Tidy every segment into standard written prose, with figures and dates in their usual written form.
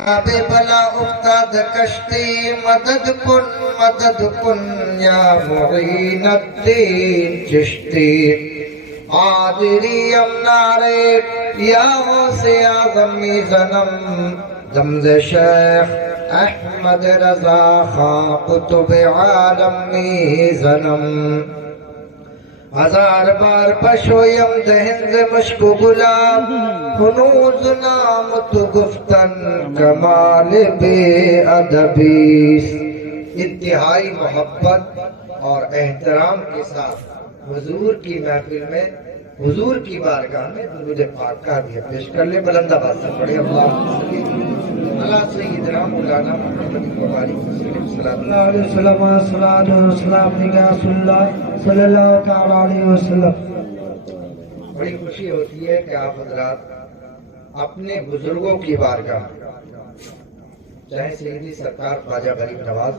آبِ بلا افتاد کشتی مدد کن یا معین الدین چشتی قادری امنارے یا غوث اعظم میزنم دمز شیخ احمد رضا خان قطب عالم میزنم ہزار بار پشویم دہند مشک گلاب ہنوز نام تو گفتن کمال بے ادبیس۔ انتہائی محبت اور احترام کے ساتھ حضور کی محفل میں حضور کی بارگاہ میں درود پاک کا ہدیہ پیش کر لیں۔ بلند آواز سے پڑھیں اللہم صلی اللہ سیدنا مولانا محمد وآلہ وسلم صلی اللہ علیہ وسلم صلاۃ و سلام علیہ صلی اللہ تعالی علیہ وسلم۔ بڑی خوشی ہوتی ہے کہ آپ حضرات اپنے بزرگوں کی بارگاہ، چاہے سیدی سرکار خواجہ غریب نواز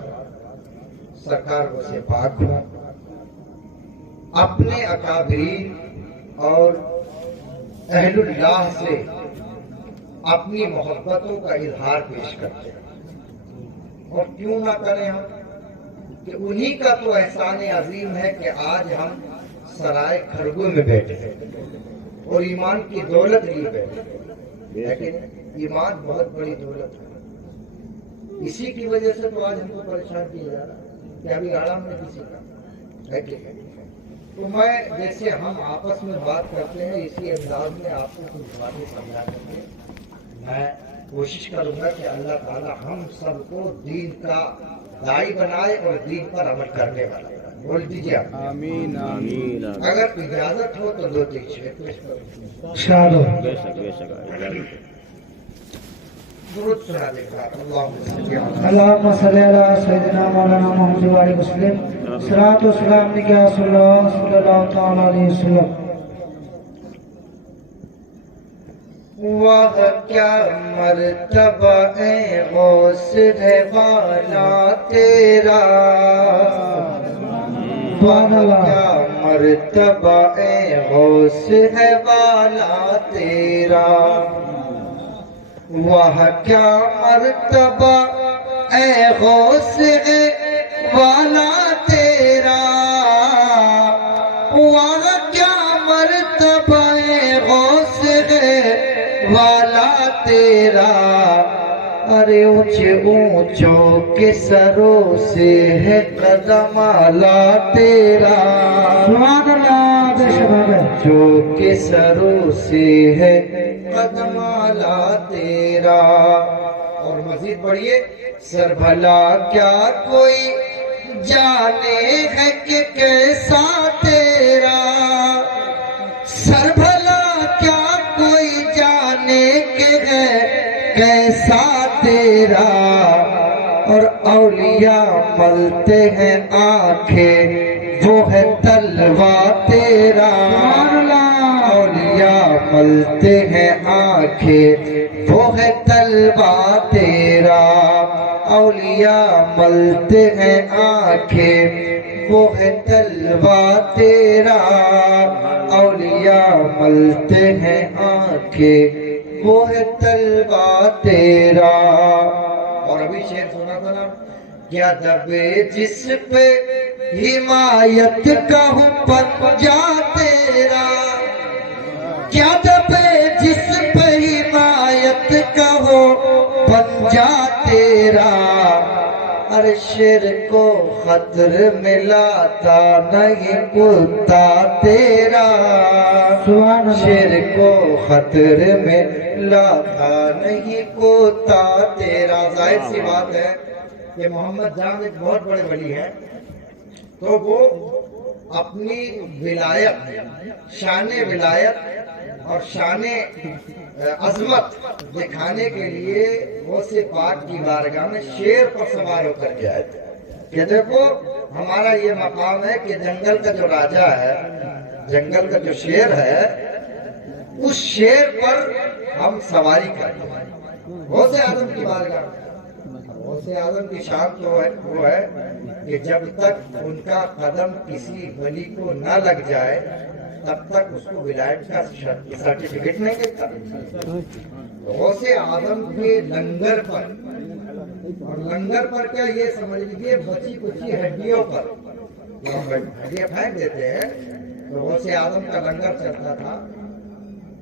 سرکار غوث پاک ہوں، اپنے اکابرین اور اہل اللہ سے اپنی محبتوں کا اظہار پیش کرتے ہیں۔ اور کیوں نہ کریں ہم کہ انہی کا تو احسان عظیم ہے کہ آج ہم سرائے کھرگو میں بیٹھے ہیں اور ایمان کی دولت لیے بیٹھے ہیں، لیکن ایمان بہت بڑی دولت ہے۔ اسی کی وجہ سے تو آج ہم کو پریشان کیا جا رہا ہے کہ ابھی آرام میں کسی کا ہے کہ تو میں جیسے ہم آپس میں بات کرتے ہیں اسی انداز میں آپ کو کچھ باتیں سمجھا کر کے میں کوشش کروں گا کہ اللہ تعالی ہم سب کو دین کا داعی بنائے اور دین پر عمل کرنے والا بول دیجیے آپ آمین آمین اگر اجازت ہو تو دو تین شعر پیش کروں شادو درود سنا دیں اللہم صلی علی سیدنا مولانا محمد وآلہ وسلم صلاۃ و سلام علیہ صلی اللہ تعالی علیہ وسلم۔ وہ کیا مرتبہ اے غوث ہے والا تیرا، وہ کیا مرتبہ اے غوث ہے والا تیرا، وہ کیا مرتبہ اے غوث ہے والا تیرا، وہ کیا مرتبہ اے غوث ہے والا تیرا، ارے اونچے اونچوں کے سروں سے ہے قدم آلا تیرا، سبحان اللہ بے شباب جو کے سروں سے ہے قدم آلا تیرا۔ اور مزید پڑھیے، سر بھلا کیا کوئی جانے ہے کہ کیسا تیرا، سر بھلا کیا کوئی جانے کہ ہے کیسا تیرا، اور اولیاء ملتے ہیں آنکھیں وہ ہے تلوا تیرا، اولیاء ملتے ہیں آنکھیں وہ ہے تلوا تیرا، اولیاء ملتے ہیں آنکھیں وہ ہے تلوا تیرا، اولیاء ملتے ہیں آنکھیں وہ ہے تلوا تیرا۔ اور ابھی شعر سنا تھا نا، کیا دبے جس پہ حمایت کا ہوں پنجا تیرا، کیا دبے جس پہ حمایت کا ہو پنجا تیرا، ہر شیر کو خطر میں لاتا نہیں کتا تیرا، شیر کو خطر میں لاتا نہیں کتا تیرا۔ ظاہر سی بات ہے کہ محمد جان ایک بہت بڑے ولی ہیں، تو وہ اپنی ولایت، شان ولایت اور شان عظمت دکھانے کے لیے غوث پاک کی بارگاہ میں شیر پر سوار ہو کر کے آئے تھے کہ دیکھو ہمارا یہ مقام ہے کہ جنگل کا جو راجا ہے، جنگل کا جو شیر ہے، اس شیر پر ہم سواری کرتے ہیں غوث اعظم کی بارگاہ میں۔ غوث اعظم کی شان تو وہ ہے کہ جب تک ان کا قدم کسی ولی کو نہ لگ جائے تب تک اس کو ولایت کا سرٹیفکیٹ نہیں ملتا۔ غوث اعظم کے لنگر پر، اور لنگر پر کیا یہ سمجھ لیجیے بچی کچی ہڈیوں پر، جو ہم ہڈیاں پھینک دیتے ہیں، تو غوث اعظم کا لنگر چلتا تھا،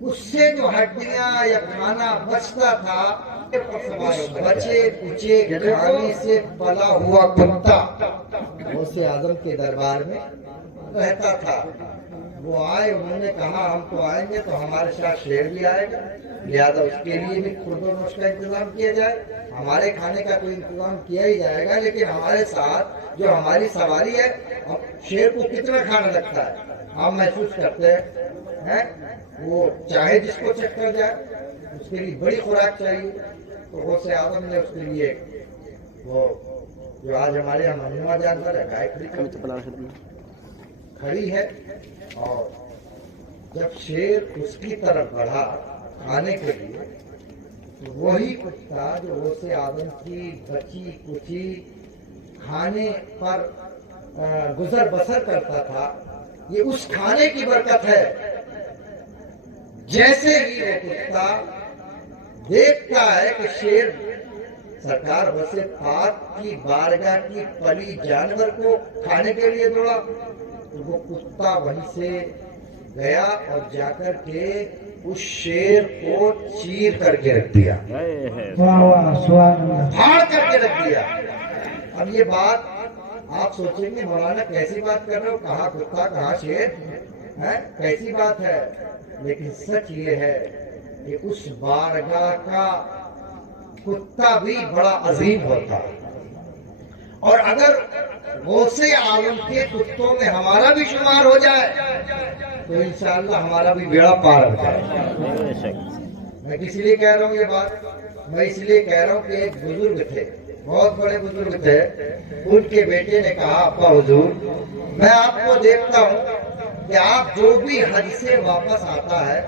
اس سے جو ہڈیاں یا کھانا بچتا تھا، بچے کچے کھانے سے پلا ہوا کتا غوث اعظم کے دربار میں رہتا تھا۔ وہ آئے، انہوں نے کہا ہم تو آئیں گے تو ہمارے ساتھ شیر بھی آئے گا، لہٰذا اس کے لیے بھی خود و نوش کا انتظام کیا جائے، ہمارے کھانے کا کوئی انتظام کیا ہی جائے گا، لیکن ہمارے ساتھ جو ہماری سواری ہے، شیر کو کتنا کھانا لگتا ہے ہم محسوس کرتے ہیں، وہ چاہے جس کو چکر جائے، اس کے لیے بڑی خوراک چاہیے۔ تو غوث اعظم نے اس کے لیے وہ جو آج ہمارے یہاں ممنوع جانور ہے، گائے کھڑی ہے، اور جب شیر اس کی طرف بڑھا کھانے کے لیے، تو وہی کتا جو غوث اعظم کی بچی کچی کھانے پر گزر بسر کرتا تھا، یہ اس کھانے کی برکت ہے۔ جیسے ہی وہ کتا دیکھتا ہے کہ شیر سرکار وسے پاک کی بارگاہ کی پلی جانور کو کھانے کے لیے دوڑا، تو وہ کتا وہیں سے گیا اور جا کر کے اس شیر کو چیر کر کے رکھ دیا، پھاڑ کر کے رکھ دیا۔ اب یہ بات آپ سوچیں گے مولانا کیسی بات کر رہے ہو، کہاں کتا کہاں شیر، کیسی بات ہے؟ لیکن سچ یہ ہے کہ اس بارگاہ کا کتا بھی بڑا عظیم ہوتا ہے، اور اگر غوث اعظم کے کتوں میں ہمارا بھی شمار ہو جائے تو انشاءاللہ ہمارا بھی بیڑا پار ہو جائے۔ میں کس لیے کہہ رہا ہوں یہ بات؟ میں اس لیے کہہ رہا ہوں کہ ایک بزرگ تھے، بہت بڑے بزرگ تھے، ان کے بیٹے نے کہا ابا حضور میں آپ کو دیکھتا ہوں کہ آپ جو بھی حج سے واپس آتا ہے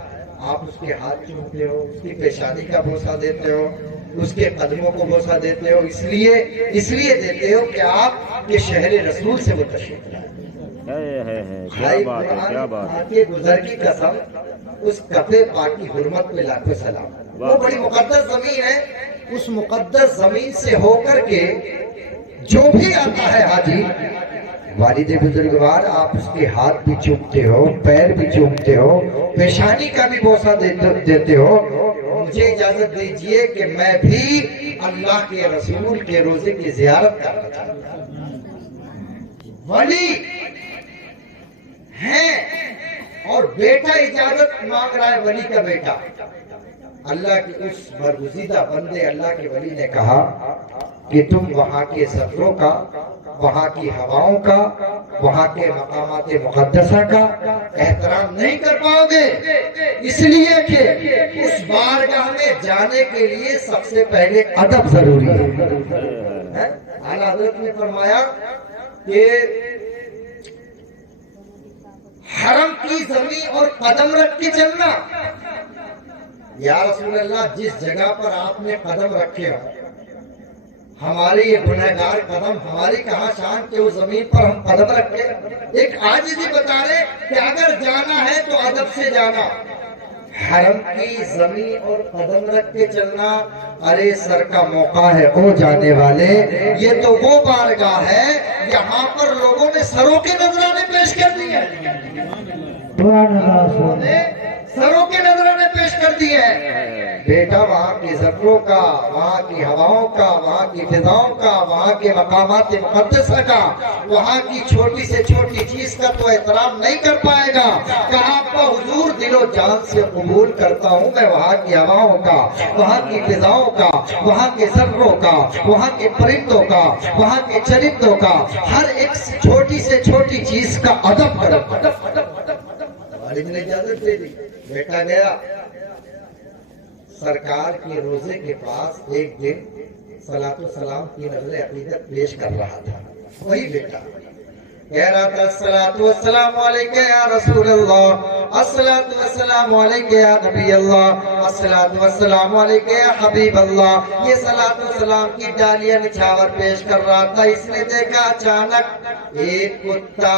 آپ اس کے ہاتھ چومتے ہو، اس کی پیشانی کا بوسہ دیتے ہو، اس کے قدموں کو بوسہ دیتے ہو، اس لیے دیتے ہو کہ آپ کے شہر رسول سے وہ تشریف لائے۔ کے گزر کی قسم، اس کفے پاک کی حرمت پہ لاکھوں سلام۔ وہ بڑی مقدس زمین ہے، اس مقدس زمین سے ہو کر کے جو بھی آتا ہے حاجی، والد بزرگوار آپ اس کے ہاتھ بھی چومتے ہو، پیر بھی چومتے ہو، پیشانی کا بھی بوسہ دیتے ہو۔ مجھے اجازت دیجئے کہ میں بھی اللہ کے رسول کے روزے کی زیارت کرنا چاہتا ہوں۔ ولی ہیں اور بیٹا اجازت مانگ رہا ہے، ولی کا بیٹا۔ اللہ کے اس برگزیدہ بندے اللہ کے ولی نے کہا کہ تم وہاں کے سفروں کا، وہاں کی ہواؤں کا، وہاں کے مقامات مقدسہ کا احترام نہیں کر پاؤ گے، اس لیے کہ اس بارگاہ میں جانے کے لیے سب سے پہلے ادب ضروری ہے۔ اعلیٰ حضرت نے فرمایا کہ حرم کی زمین اور قدم رکھ کے چلنا، یا رسول اللہ جس جگہ پر آپ نے قدم رکھے ہو، ہمارے یہ گنہگار قدم ہماری کہاں شان کہ اس زمین پر ہم قدم رکھے۔ ایک عاجزی بتا رہے کہ اگر جانا ہے تو ادب سے جانا، حرم کی زمین اور قدم رکھ کے چلنا۔ ارے سر کا موقع ہے او جانے والے، یہ تو وہ بارگاہ ہے یہاں پر لوگوں نے سروں کے نذرانے پیش کر دیے، سروں کے نذرانے پیش کر دیے۔ بیٹا وہاں کی زفروں کا، وہاں کی ہواؤں کا، وہاں کی فضاؤں کا، وہاں کے مقامات مقدسہ کا، وہاں کی چھوٹی سے چھوٹی چیز کا تو احترام نہیں کر پائے گا۔ کہا آپ حضور دل و جان سے قبول کرتا ہوں میں وہاں کی ہواؤں کا، وہاں کی فضاؤں کا، وہاں کے زفروں کا، وہاں کے پرندوں کا، وہاں کے چرندوں کا، ہر ایک چھوٹی سے چھوٹی چیز کا ادب کرتا۔ والد نے اجازت دے دی، بیٹا گیا سرکار کے روزے کے پاس۔ ایک دن صلاۃ و سلام کی نظر عقیدت پیش کر رہا تھا، وہی بیٹا کہہ رہا تھا الصلاۃ والسلام علیک یا رسول اللہ، الصلاۃ والسلام علیک یا نبی اللہ، الصلاۃ والسلام علیک یا حبیب اللہ۔ یہ صلاۃ و سلام کی ڈالیاں نچھاور پیش کر رہا تھا۔ اس نے دیکھا اچانک ایک کتا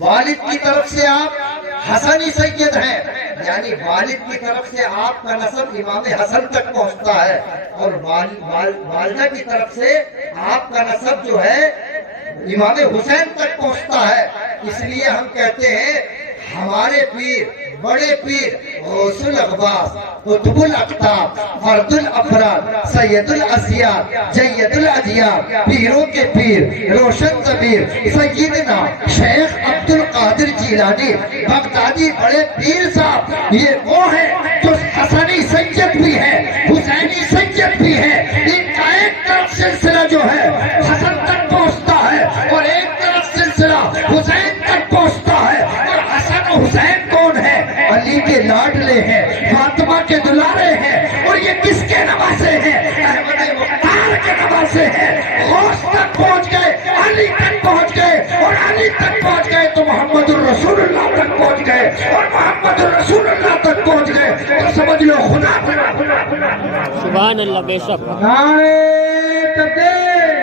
والد کی طرف سے آپ حسنی سید ہیں، یعنی والد کی طرف سے آپ کا نسب امام حسن تک پہنچتا ہے، اور والدہ کی طرف سے آپ کا نسب جو ہے امام حسین تک پہنچتا ہے۔ اس لیے ہم کہتے ہیں ہمارے پیر، بڑے پیر غوث الاقواس، قطب الاقطاب، فرد الافراد، سید الاسیاد، جید الادیان، پیروں کے پیر، روشن ضمیر سیدنا شیخ عبد القادر جیلانی بغدادی بڑے پیر صاحب، یہ وہ ہیں جو حسنی سید بھی ہے، حسینی سید بھی ہے۔ ان کا ایک طرف سلسلہ جو ہے حسن تک پہنچتا ہے، اور ایک طرف سلسلہ حسین تک پہنچتا ہے۔ اور حسن و حسین کون ہے؟ علی کے لاڈلے ہیں، فاطمہ کے دلارے ہیں، اور یہ کس کے نواسے ہیں؟ احمد مختار کے نواسے ہیں۔ غوث تک پہنچ گئے، علی تک پہنچ گئے، اور علی تک پہنچ گئے تو محمد الرسول اللہ تک پہنچ گئے، اور محمد الرسول اللہ تک پہنچ گئے تو سمجھ لو خدا۔ سبحان اللہ، بے شک۔ نعرہ تکبیر،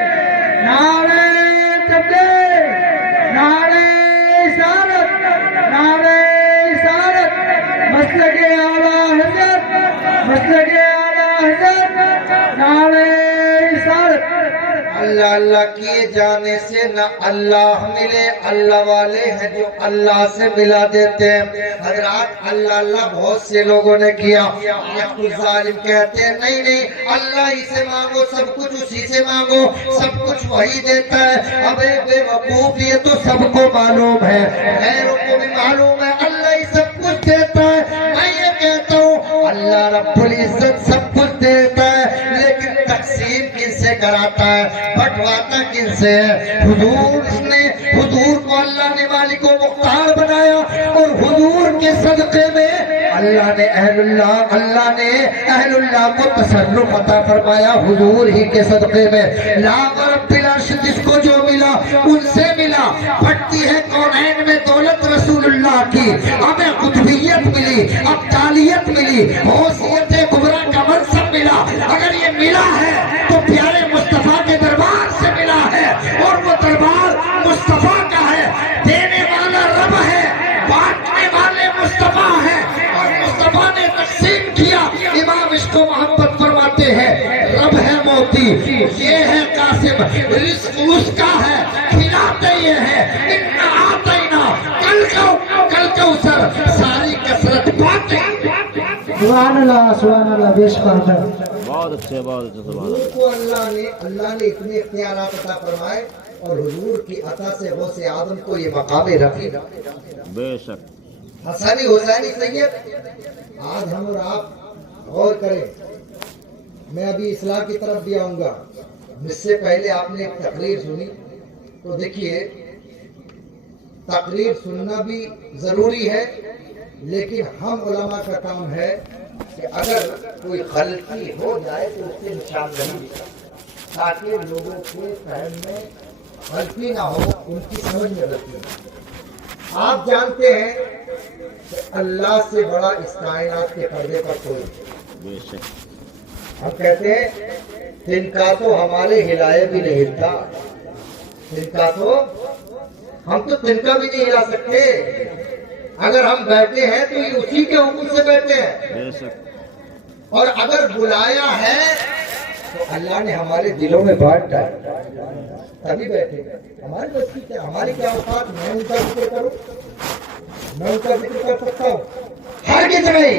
نعرہ تکبیر، نعرہ رسالت، نعرہ رسالت، مسلک اعلیٰ حضرت، مسلک اعلیٰ حضرت، نعرہ رسالت۔ اللہ اللہ کیے جانے سے نہ اللہ ملے، اللہ والے ہیں جو اللہ سے ملا دیتے ہیں۔ حضرات اللہ اللہ بہت سے لوگوں نے کیا، ظالم کہتے ہیں نہیں نہیں اللہ ہی سے مانگو، سب کچھ اسی سے مانگو، سب کچھ وہی دیتا ہے۔ اب ایک بے وقوف، یہ تو سب کو معلوم ہے، غیروں کو بھی معلوم ہے اللہ ہی سب کچھ دیتا ہے۔ میں یہ کہتا ہوں اللہ رب العزت سب کچھ دیتا ہے، لیکن تقسیم کن سے کراتا ہے، بٹواتا کن سے ہے؟ حضور کو اللہ نے مالک و مختار بنایا، اور حضور کے صدقے میں اللہ نے اہل اللہ کو تصرف عطا فرمایا، حضور ہی کے صدقے میں۔ لا رب العرش جس کو جو ملا ان سے ملا، پھٹتی ہے کونین میں دولت رسول اللہ کی، ہمیں قطبیت ملی، ابدالیت ملی، غوثیت کبریٰ کا منصب ملا۔ اگر یہ ملا ہے تو پیارے مصطفیٰ کے دربار سے ملا ہے، اور وہ دربار مصطفیٰ کا ہے۔ دینے والا رب ہے، بانٹنے والے مصطفیٰ ہیں، اور مصطفیٰ نے تقسیم کیا۔ امام عشق و محبت فرماتے ہیں رب ہے موتی، یہ ہے قاسم، رزق اس کا ہے، کھلاتے یہ ہے۔ انا آتینا کل کوثر، ساری کثرت باتیں۔ سبحان اللہ، سبحان اللہ، بے شک۔ بہت اچھے، بہت اچھے، سبحان حضور کو اللہ نے اتنے اختیارات عطا فرمائے، اور حضور کی عطا سے غوث آدم کو یہ مقام رفیع۔ بے شک۔ حسنی حسینی سید، آج ہم اور آپ غور کریں۔ میں ابھی اصلاح کی طرف بھی آؤں گا، اس سے پہلے آپ نے ایک تقریر سنی، تو دیکھیے تقریر سننا بھی ضروری ہے، لیکن ہم علماء کا کام ہے کہ اگر کوئی غلطی ہو جائے تو اس سے نشاندہی، تاکہ لوگوں کے فہم میں غلطی نہ ہو، ان کی سمجھ میں غلطی نہ ہو۔ آپ جانتے ہیں کہ اللہ سے بڑا اس کائنات کے پردے پر کوئی نہیں۔ بے شک۔ ہم کہتے ہیں تنکا تو ہمارے ہلائے بھی نہیں ہلتا، تنکا تو ہم تو تنکا بھی نہیں ہلا سکتے۔ اگر ہم بیٹھے ہیں تو یہ اسی کے حکم سے بیٹھے ہیں، بے شک۔ اور اگر بلایا ہے تو اللہ نے ہمارے دلوں میں بانٹ ڈالا، تبھی بیٹھے۔ ہماری بس کی کیا، ہماری کیا اوقات؟ میں ان کا ذکر کروں، میں ان کا ذکر کر سکتا ہوں؟ ہرگز نہیں،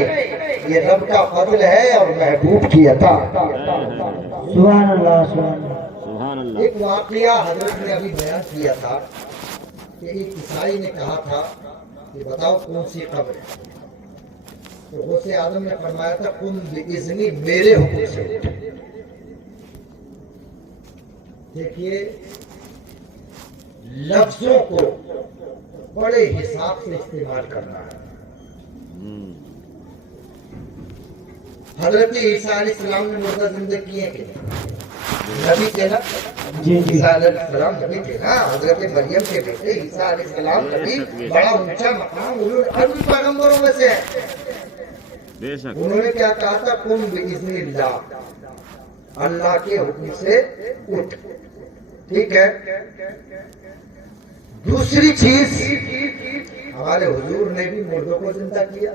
یہ رب کا فضل ہے اور محبوب کی عطا۔ سبحان اللہ، سبحان اللہ۔ سبحان اللہ۔ ایک واقعہ حضرت نے ابھی بیان کیا تھا کہ ایک عیسائی نے کہا تھا کہ بتاؤ کون سی قبر ہے، تو غوث آدم نے فرمایا تھا قم بإذنی، میرے حکم سے۔ دیکھیے لفظوں کو بڑے حساب سے استعمال کرنا ہے۔ حضرت عیسیٰ علیہ السلام نے مردہ زندہ کیے کہ نبی تھے نا، عیسیٰ علیہ السلام نبی تھے نا، حضرت مریم کے بیٹے عیسیٰ علیہ السلام نبی، بڑا اونچا مقام اولوالعزم پیغمبروں میں سے ہے۔ بے شک۔ انہوں نے کیا کہا تھا؟ قم بإذن اللہ، اللہ کے حکم سے اٹھ۔ ٹھیک ہے، دوسری چیز ہمارے حضور نے بھی مردوں کو زندہ کیا.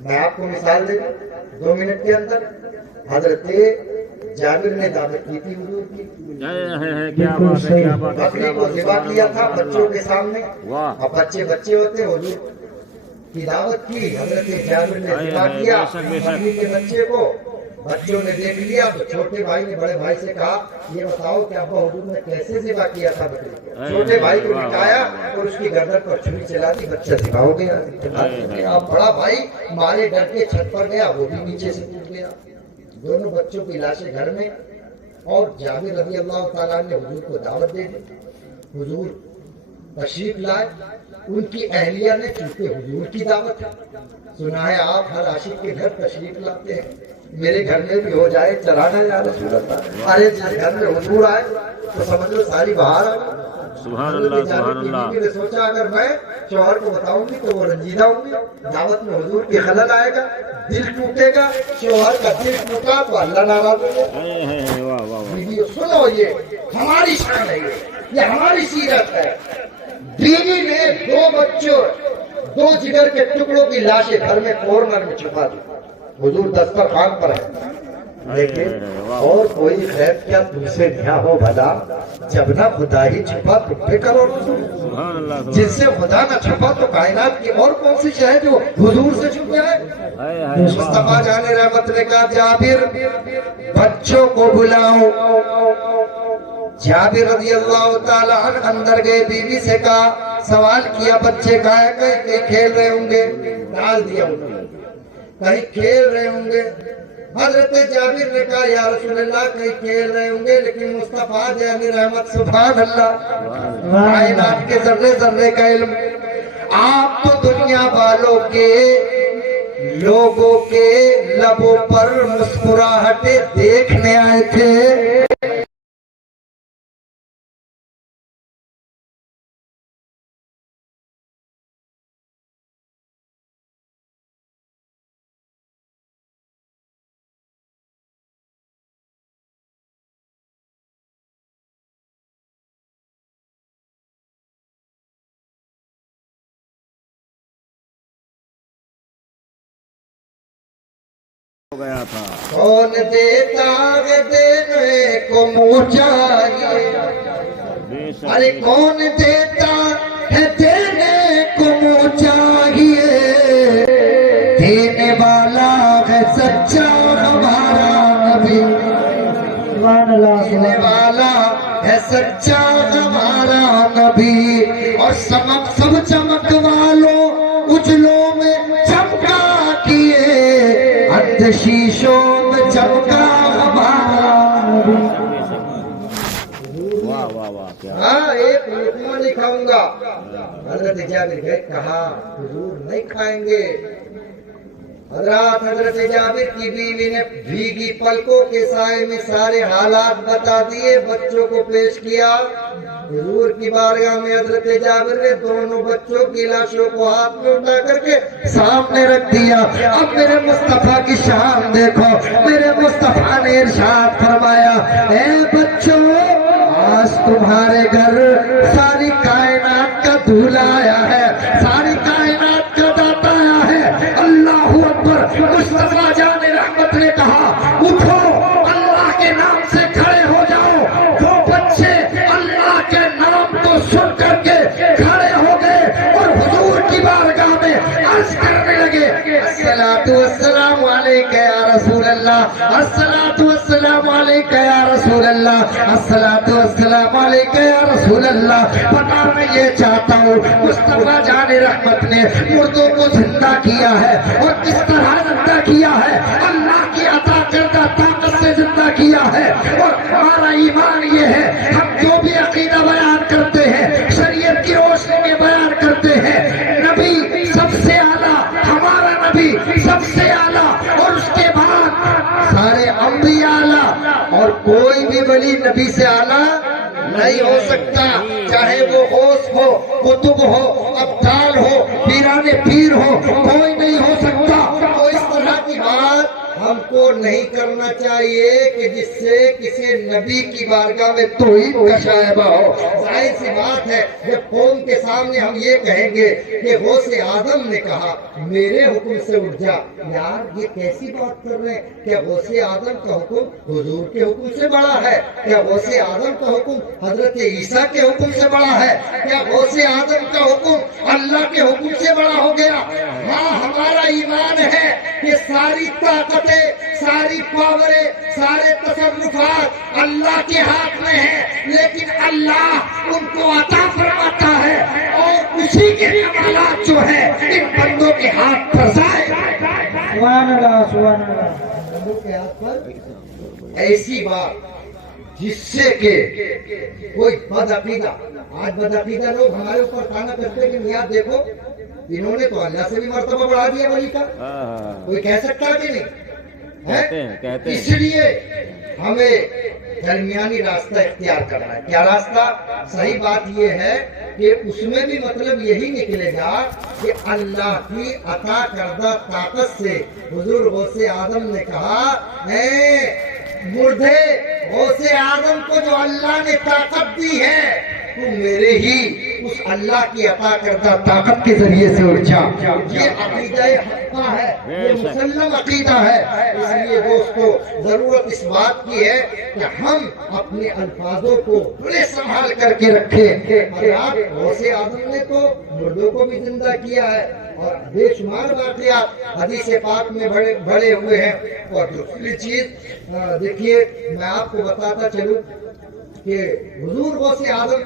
میں آپ کو مثال دے دوں 2 منٹ کے اندر. حضرت جابر نے دعوت کی تھی حضور کی. کیا بات ہے، کیا بات ہے، بکری کو ذبح کیا تھا بچوں کے سامنے. واہ، اور بچے ہوتے حضور کی دعوت کی. حضرت جابر نے ذبح کیا بکری کے بچے کو. بچوں نے دیکھ لیا تو چھوٹے بھائی نے بڑے بھائی سے کہا یہ بتاؤ کہ ابا حضور نے کیسے ذبح کیا تھا بکری کو. چھوٹے بھائی کو بٹھایا اور اس کی گردن پر چھری چلا دی. بچہ ذبح ہو گیا. بڑا بھائی مارے ڈر کے چھت پر گیا، وہ بھی نیچے سے ٹوٹ گیا. دونوں بچوں کی لاشیں گھر میں. اور جابر رضی اللہ تعالیٰ نے حضور کو دعوت دے دی. حضور تشریف لائے. ان کی اہلیہ نے چونکہ حضور کی دعوت ہے، سنا ہے آپ ہر عاشق کے گھر تشریف لاتے ہیں، میرے گھر میں بھی ہو جائے چلانا یا رسول اللہ. ارے جس گھر میں حضور آئے تو سمجھ لو ساری بہار آ گئی. سبحان اللہ، سبحان اللہ. نے سوچا اگر میں شوہر کو بتاؤں گی تو وہ رنجیدہ ہوں گی، دعوت میں حضور کی خلل آئے گا، دل ٹوٹے گا. شوہر کا دل ٹوٹا تو اللہ ناراض ہو گیا. واہ واہ واہ. بیوی سنو، یہ ہماری شان ہے، یہ ہماری سیرت ہے. بیوی نے 2 بچوں 2 جگر کے ٹکڑوں کی لاشیں گھر میں کارنر میں چھپا دی. حضور دسترخوان پر ہے. لیکن اور کوئی خیر کیا تم سے نیا ہو بھلا، جب نہ خدا ہی چھپا تم پہ کرو. سبحان اللہ. جن سے خدا نہ چھپا تو کائنات کی اور کون سی شے ہے جو حضور سے چھپ جائے. مصطفیٰ جان رحمت نے کہا جابر بچوں کو بلاؤ. جابر رضی اللہ تعالیٰ عنہ اندر گئے. بیوی سے کہا، سوال کیا بچے کہاں گئے؟ کہیں کھیل رہے ہوں گے. ڈال دیا انہوں نے، کہیں کھیل رہے ہوں گے. حضرت جابر نے کہا یا رسول اللہ کہیں کھیل رہے ہوں گے، لیکن مصطفیٰ جان رحمت سبحان اللہ کائنات کے ذرے ذرے کا علم. آپ تو دنیا والوں کے لوگوں کے لبوں پر مسکراہٹیں دیکھنے آئے تھے. گیا تھا. کون دیتا ہے دینے کو منہ چاہیے. ارے کون دیتا ہے دینے کو منہ چاہیے. دینے والا ہے سچا ہمارا نبی. دینے والا ہے سچا ہمارا نبی. اور سب چمک والوں اجلوں میں چمکا کیے، شیشوں میں چمکا ہمارا. واہ واہ واہ. کیا ہاں ایک لقمہ نہیں کھاؤں گا. حضرت جابر نے کہا حضور نہیں کھائیں گے. حضرت جابر کی بیوی نے بھیگی پلکوں کے سائے میں سارے حالات بتا دیے، بچوں کو پیش کیا. حضور کی بارگاہ میں حضرت جابر نے دونوں بچوں کی لاشوں کو ہاتھ میں اٹھا کر کے سامنے رکھ دیا. اب میرے مصطفیٰ کی شان دیکھو. میرے مصطفیٰ نے ارشاد فرمایا، اے بچوں آج تمہارے گھر ساری کائنات کا دھولا آیا ہے، ساری کائنات کا داتا آیا ہے. اللہ اکبر. مصطفیٰ جان رحمت نے کہا اٹھو، اللہ کے نام سے کھڑے ہو جاؤ. وہ بچے اللہ کے نام کو سن کر کے کھڑے ہو گئے اور حضور کی بارگاہ میں عرض کرنے لگے، الصلاۃ والسلام علیک یا رسول اللہ، الصلاۃ والسلام علیک یا رسول اللہ، الصلاۃ والسلام علیک یا رسول اللہ. بتانا یہ چاہتا ہوں مصطفیٰ جان رحمت نے مردوں کو زندہ کیا ہے. اور کس طرح زندہ کیا ہے؟ اللہ کی عطا کردہ طاقت سے زندہ کیا ہے. اور ہمارا ایمان یہ ہے، ہم جو بھی عقیدہ بیان کرتے ہیں شریعت کی روشنی میں بیان کرتے ہیں. نبی سب سے اعلیٰ، ہمارا نبی سب سے اعلیٰ، اور اس کے بعد سارے انبیاء اعلیٰ، اور کوئی بھی ولی نبی سے اعلیٰ نہیں ہو سکتا. چاہے وہ غوث ہو، قطب ہو، ابدال ہو، پیران پیر ہو، کوئی نہیں ہو سکتا. تو اس طرح کی بات ہم کو نہیں کرنا چاہیے کہ جس سے کسی نبی کی بارگاہ میں توہین کا شائبہ ہو۔ ظاہر سی بات ہے جب قوم کے سامنے ہم یہ کہیں گے کہ غوث اعظم نے کہا میرے حکم سے اٹھ جا، یار یہ کیسی بات کر رہے ہیں؟ کیا غوث اعظم کا حکم حضور کے حکم سے بڑا ہے؟ کیا غوث اعظم کا حکم حضرت عیسیٰ کے حکم سے بڑا ہے؟ کیا غوث اعظم کا حکم اللہ کے حکم سے بڑا ہو گیا؟ ہاں، ہمارا ایمان ہے کہ ساری طاقتیں، ساری پاوریں، سارے تصرفات اللہ کے ہاتھ میں ہیں، لیکن اللہ ان کو عطا فرماتا ہے اور اسی کے کمالات جو ہے ان بندوں کے ہاتھ پھنسائے۔ سبحان اللہ، سبحان اللہ۔ بندوں کے ہاتھ پر ایسی بات جس سے کہ کوئی بد عقیدہ، آج بد عقیدہ لوگ ہمارے اوپر تانا کرتے ہیں کہ میاں دیکھو انہوں نے تو اللہ سے بھی مرتبہ بڑھا دیا ولی کا، کوئی کہہ سکتا کہ نہیں؟ کہتے ہیں۔ اس لیے ہمیں درمیانی راستہ اختیار کرنا ہے۔ کیا راستہ؟ صحیح بات یہ ہے کہ اس میں بھی مطلب یہی نکلے گا کہ اللہ کی عطا کردہ طاقت سے حضور غوث اعظم نے کہا اے مردے، غوث اعظم کو جو اللہ نے طاقت دی ہے تو میرے ہی اس اللہ کی عطا کردہ طاقت کے ذریعے سے اٹھ جا۔ یہ عقیدہ حقہ ہے، یہ مسلم عقیدہ ہے۔ اس لیے دوستو ضرورت اس بات کی ہے کہ ہم اپنے الفاظوں کو بڑے سنبھال کر کے رکھیں۔ اور غوث اعظم نے تو مردوں کو بھی زندہ کیا ہے اور بے شمار واقعات حدیث پاک میں بڑے ہوئے ہیں۔ اور دوسری چیز دیکھیے، میں آپ کو بتاتا چلوں کہ حضور غوث اعظم،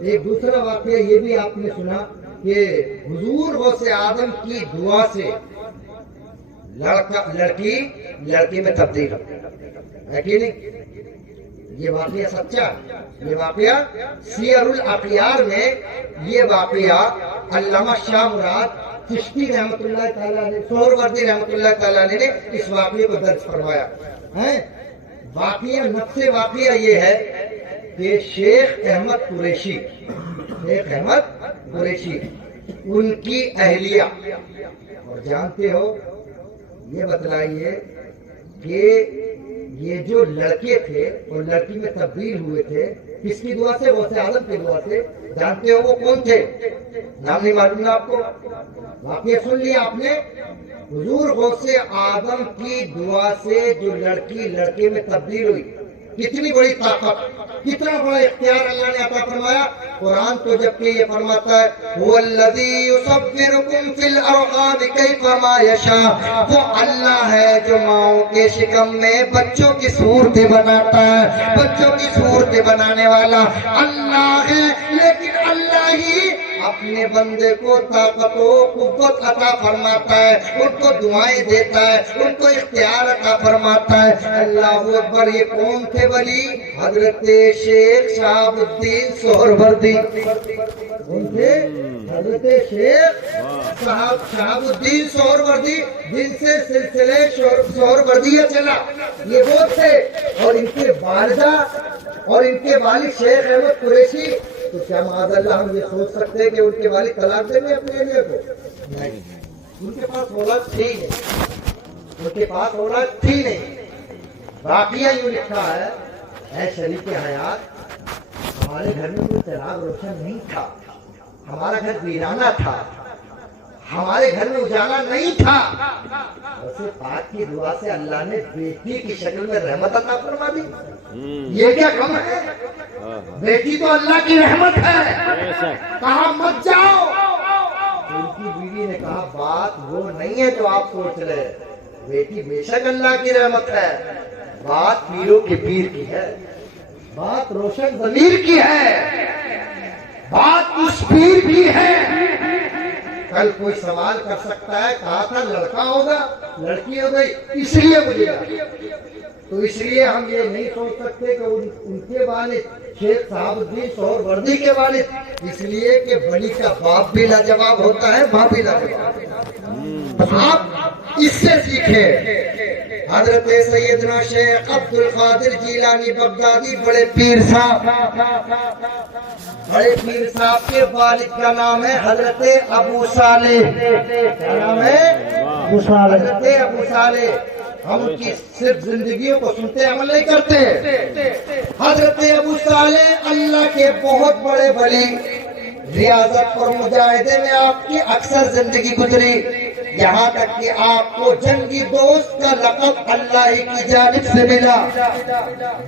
ایک دوسرا واقعہ یہ بھی آپ نے سنا کہ حضور غوث اعظم کی دعا سے لڑکی میں تبدیل ہے کہ نہیں؟ یہ واقعہ سچا، یہ واقعہ سیر الاخیار میں یہ واقعہ علامہ شاہ مراد چشتی رحمۃ اللہ تعالیٰ نے، سہروردی رحمۃ اللہ تعالیٰ نے اس واقعے کو درج فرمایا ہے۔ واقعہ نفس واقعہ یہ ہے کہ شیخ احمد قریشی، ان کی اہلیہ، اور جانتے ہو یہ بتلائیے کہ یہ جو لڑکے تھے اور لڑکی میں تبدیل ہوئے تھے کس کی دعا سے؟ غوث اعظم کی دعا سے۔ جانتے ہو وہ کون تھے؟ نام نہیں معلوم نا آپ کو؟ واقعہ سن لیا آپ نے؟ حضور غوث اعظم کی دعا سے جو لڑکے میں تبدیل ہوئی، کتنی بڑی طاقت، کتنا بڑا اختیار اللہ نے عطا فرمایا۔ قرآن تو جبکہ یہ فرماتا ہے هو الذی یصورکم فی الارحام کیف ما یشاء، وہ اللہ ہے جو ماؤں کے شکم میں بچوں کی صورتیں بناتا ہے، بچوں کی صورتیں بنانے والا اللہ ہے۔ لیکن اللہ ہی اپنے بندے کو طاقت و قوت عطا فرماتا ہے، ان کو دعائیں دیتا ہے، ان کو اختیار عطا فرماتا ہے۔ اللہ اکبر۔ یہ کون تھے ولی؟ حضرت شیخ شہاب الدین سہروردی۔ کون تھے؟ حضرت شیخ شہاب الدین سہروردی، جن سے سلسلے سہروردیہ چلا، یہ وہ تھے۔ اور ان کے والدہ اور ان کے والد شیخ احمد قریشی، تو کیا معاذ اللہ ہم یہ سوچ سکتے ہیں کہ ان کے والد طلاق دیں گے اپنے اہلیہ کو؟ نہیں، ان کے پاس اولاد تھی نہیں، ان کے پاس اولاد تھی نہیں۔ واقعہ یوں لکھا ہے، اے شریک حیات، ہمارے گھر میں کوئی چراغ روشن نہیں تھا، ہمارا گھر ویرانہ تھا، ہمارے گھر میں اجالا نہیں تھا۔ ویسے پاک کی دعا سے اللہ نے بیٹی کی شکل میں رحمت عطا فرما دی۔ یہ کیا کم ہے؟ بیٹی تو اللہ کی رحمت ہے۔ کہا مت جاؤ۔ ان کی بیوی نے کہا بات وہ نہیں ہے جو آپ سوچ رہے، بیٹی بے شک اللہ کی رحمت ہے، بات پیروں کے پیر کی ہے، بات روشن ضمیر کی ہے، بات اس پیر کی ہے۔ کل کوئی سوال کر سکتا ہے، کہا تھا لڑکا ہوگا، لڑکی ہو گئی، اس لیے مجھے تو اس لیے ہم یہ نہیں سوچ سکتے کہ ان کے والد شیخ صاحب الدین سہروردی کے والد، اس لیے کہ ولی کا باپ بھی لاجواب ہوتا ہے، ماں بھی لاجواب۔ آپ اس سے سیکھیں حضرت سیدنا شیخ عبد القادر جیلانی بغدادی بڑے پیر صاحب کے والد کا نام ہے حضرت ابو صالح. کیا نام ہے؟ حضرت ابو صالح. ہم ان کی صرف زندگیوں کو سنتے عمل نہیں کرتے. حضرت ابو صالح اللہ کے بہت بڑے ولی، ریاضت اور مجاہدے میں آپ کی اکثر زندگی گزری، یہاں تک کہ آپ کو جنگی دوست کا لقب اللہ ہی کی جانب سے ملا.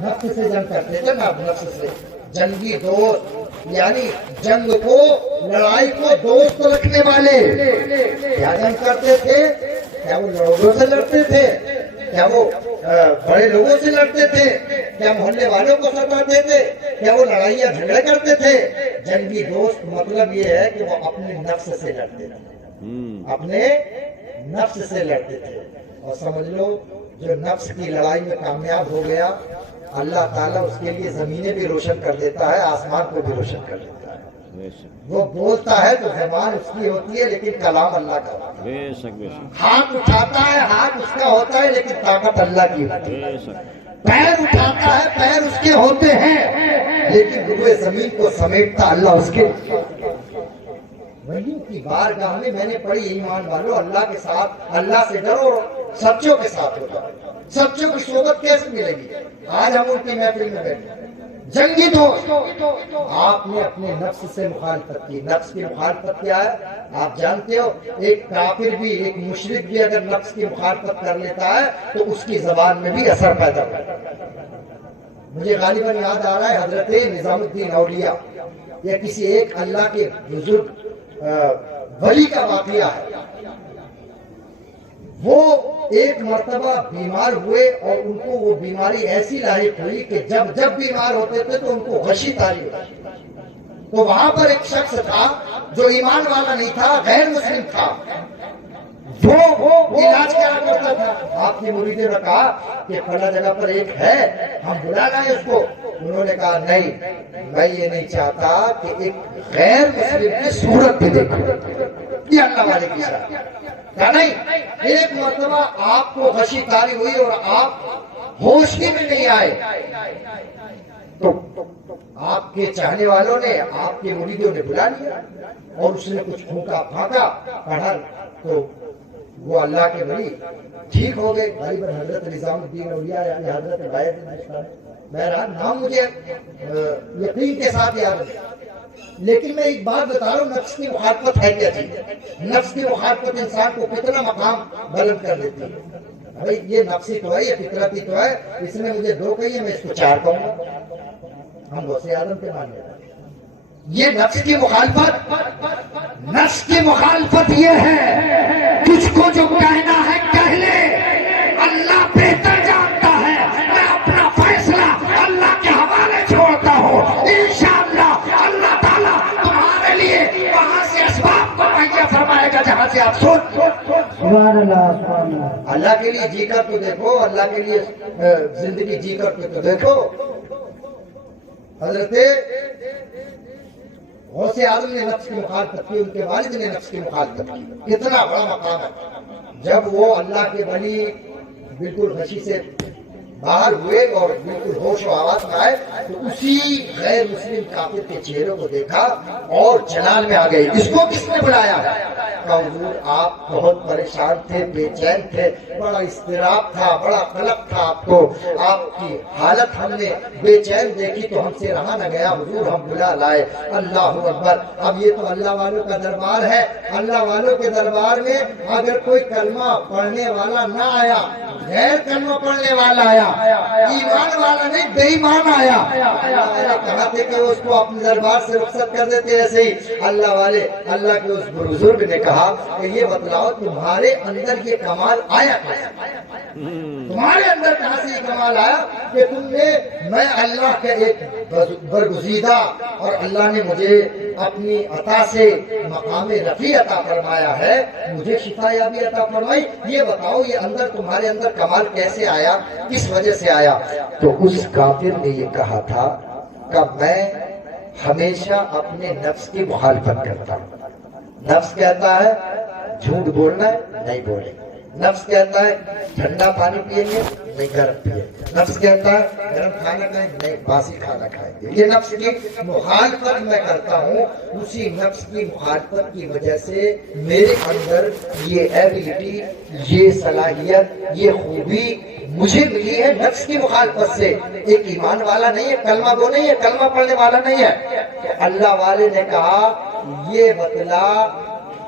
نفس سے جنگ کرتے تھے نا، نفس سے جنگی دوست یعنی جنگ کو، لڑائی کو دوست رکھنے والے. کیا جنگ کرتے تھے؟ کیا وہ لوگوں سے لڑتے تھے؟ کیا وہ بڑے لوگوں سے لڑتے تھے؟ کیا محلے والوں کو ستاتے تھے؟ کیا وہ لڑائیاں جھگڑے کرتے تھے؟ جنگی دوست مطلب یہ ہے کہ وہ اپنے نفس سے لڑتے تھے، اپنے نفس سے لڑتے تھے. اور سمجھ لو جو نفس کی لڑائی میں کامیاب ہو گیا، اللہ تعالیٰ اس کے لیے زمینیں بھی روشن کر دیتا ہے، آسمان کو بھی روشن کر دیتا ہے. وہ بولتا ہے تو زبان اس کی ہوتی ہے لیکن کلام اللہ کا ہوتا ہے. بے شک بے شک. ہاتھ اٹھاتا ہے، ہاتھ اس کا ہوتا ہے لیکن طاقت اللہ کی ہوتی ہے. بے شک. پیر اٹھاتا ہے، پیر اس کے ہوتے ہیں لیکن روئے زمین کو سمیٹتا اللہ اس کے. ولیوں کی بارگاہ میں میں نے پڑھی، ایمان والو اللہ کے ساتھ، اللہ سے ڈرو، سچوں کے ساتھ ہو جاؤ. سچوں کی صحبت کیسے ملے گی؟ آج ہم ان کی محفل میں بیٹھے. جنگی دوست، آپ نے اپنے نفس سے مخالفت کی. نفس کی مخالفت کیا ہے آپ جانتے ہو؟ ایک کافر بھی، ایک مشرک بھی اگر نفس کی مخالفت کر لیتا ہے تو اس کی زبان میں بھی اثر پیدا کرتا ہے. مجھے غالباً یاد آ رہا ہے حضرت نظام الدین اولیاء یا کسی ایک اللہ کے بزرگ ولی کا واقعہ ہے. وہ ایک مرتبہ بیمار ہوئے اور ان کو وہ بیماری ایسی لاحق ہوئی کہ جب بیمار ہوتے تھے تو ان کو غشی طاری ہوتی. تو وہاں پر ایک شخص تھا جو ایمان والا نہیں تھا، غیر مسلم تھا، وہ علاج کرا کرتا تھا. آپ کے مریدوں نے کہا کہ فلاں جگہ پر ایک ہے، ہم بلا لائیں اس کو. انہوں نے کہا نہیں، میں یہ نہیں چاہتا کہ ایک غیر مسلم کی صورت بھی دیکھو. یہ اللہ والے کی شان. کہا نہیں. ایک مرتبہ آپ کو غشی طاری ہوئی اور آپ ہوش ہی میں نہیں آئے تو آپ کے چاہنے والوں نے، آپ کے مریدوں نے بلا لیا اور اس نے کچھ پھونکا پھانکا پڑھا تو وہ اللہ کے ولی ٹھیک ہو گئے. غالباً حضرت نظام الدین اولیاء یعنی حضرت بہرحال نام مجھے یقین کے ساتھ یاد ہے. لیکن میں ایک بات بتا رہا ہوں، نفس کی مخالفت ہے کیا چیز؟ نفس کی مخالفت انسان کو کتنا مقام بلند کر دیتی ہے. بھائی یہ نفسی تو ہے، یہ فطرتی تو ہے، اس نے مجھے 2 کہی ہے، میں اس کو 4 کہوں گا. ہم غوث اعظم کے ماننے والے. یہ نفس کی مخالفت، نفس کی مخالفت یہ ہے تجھ کو جو کہنا ہے کہہ لے، اللہ بہتر جانتا ہے. میں اپنا فیصلہ اللہ کے حوالے چھوڑتا ہوں. انشاءاللہ اللہ تعالیٰ تمہارے لیے وہاں سے اسباب کو مہیا فرمائے گا جہاں سے آپ سن. سبحان اللہ، سبحان اللہ. اللہ کے لیے جی کر تو دیکھو، اللہ کے لیے زندگی جی کر کے تو دیکھو. حضرت غوث اعظم نے نفس کی مخالفت کی، ان کے والد نے نفس کی مخالفت کی. کتنا بڑا مقام ہے. جب وہ اللہ کے ولی بالکل غشی سے باہر ہوئے اور بالکل ہوش و آواز میں آئے تو اسی غیر مسلم کافر کے چہروں کو دیکھا اور جلال میں آ گئے. اس کو کس نے بلایا؟ کہا حضور آپ بہت پریشان تھے، بے چین تھے، بڑا اضطراب تھا، بڑا قلق تھا آپ کو. آپ کی حالت ہم نے بے چین دیکھی تو ہم سے رہا نہ گیا، حضور ہم بلا لائے. اللہ اکبر. اب یہ تو اللہ والوں کا دربار ہے. اللہ والوں کے دربار میں اگر کوئی کلمہ پڑھنے والا نہ آیا، غیر کلمہ پڑھنے والا آیا، ایمان والا نہیں بے ایمان آیا، اللہ والے کہا تھے کہ اس کو اپنے دربار سے رخصت کر دیتے. ایسے ہی اللہ والے، اللہ کے اس بزرگ نے کہا کہ یہ بتلاؤ تمہارے اندر یہ کمال آیا کیسے؟ تمہارے اندر کہاں سے یہ کمال آیا کہ تم نے، میں اللہ کا ایک برگزیدہ اور اللہ نے مجھے اپنی عطا سے مقام رفیع عطا فرمایا ہے، مجھے شفا یابی عطا فرمائی. یہ بتاؤ یہ اندر تمہارے اندر کمال کیسے آیا، کس وجہ سے آیا؟ تو اس کافر نے یہ کہا تھا کہ میں ہمیشہ اپنے نفس کی مخالفت کرتا ہوں. نفس کہتا ہے جھوٹ بولنا ہے، نہیں بولے. نفس کہتا ہے ٹھنڈا پانی پیئیں گے نہیں گرم پیئیں گے، نفس کہتا ہے گرم کھانا کھائیں نہیں باسی کھانا کھائیں گے۔ یہ نفس کی مخالفت میں کرتا ہوں، اسی نفس کی مخالفت کی وجہ سے میرے اندر یہ ایبلٹی، یہ صلاحیت، یہ خوبی مجھے ملی ہے نفس کی مخالفت سے۔ ایک ایمان والا نہیں ہے، کلمہ گو نہیں ہے، کلمہ پڑھنے والا نہیں ہے۔ اللہ والے نے کہا یہ بتلا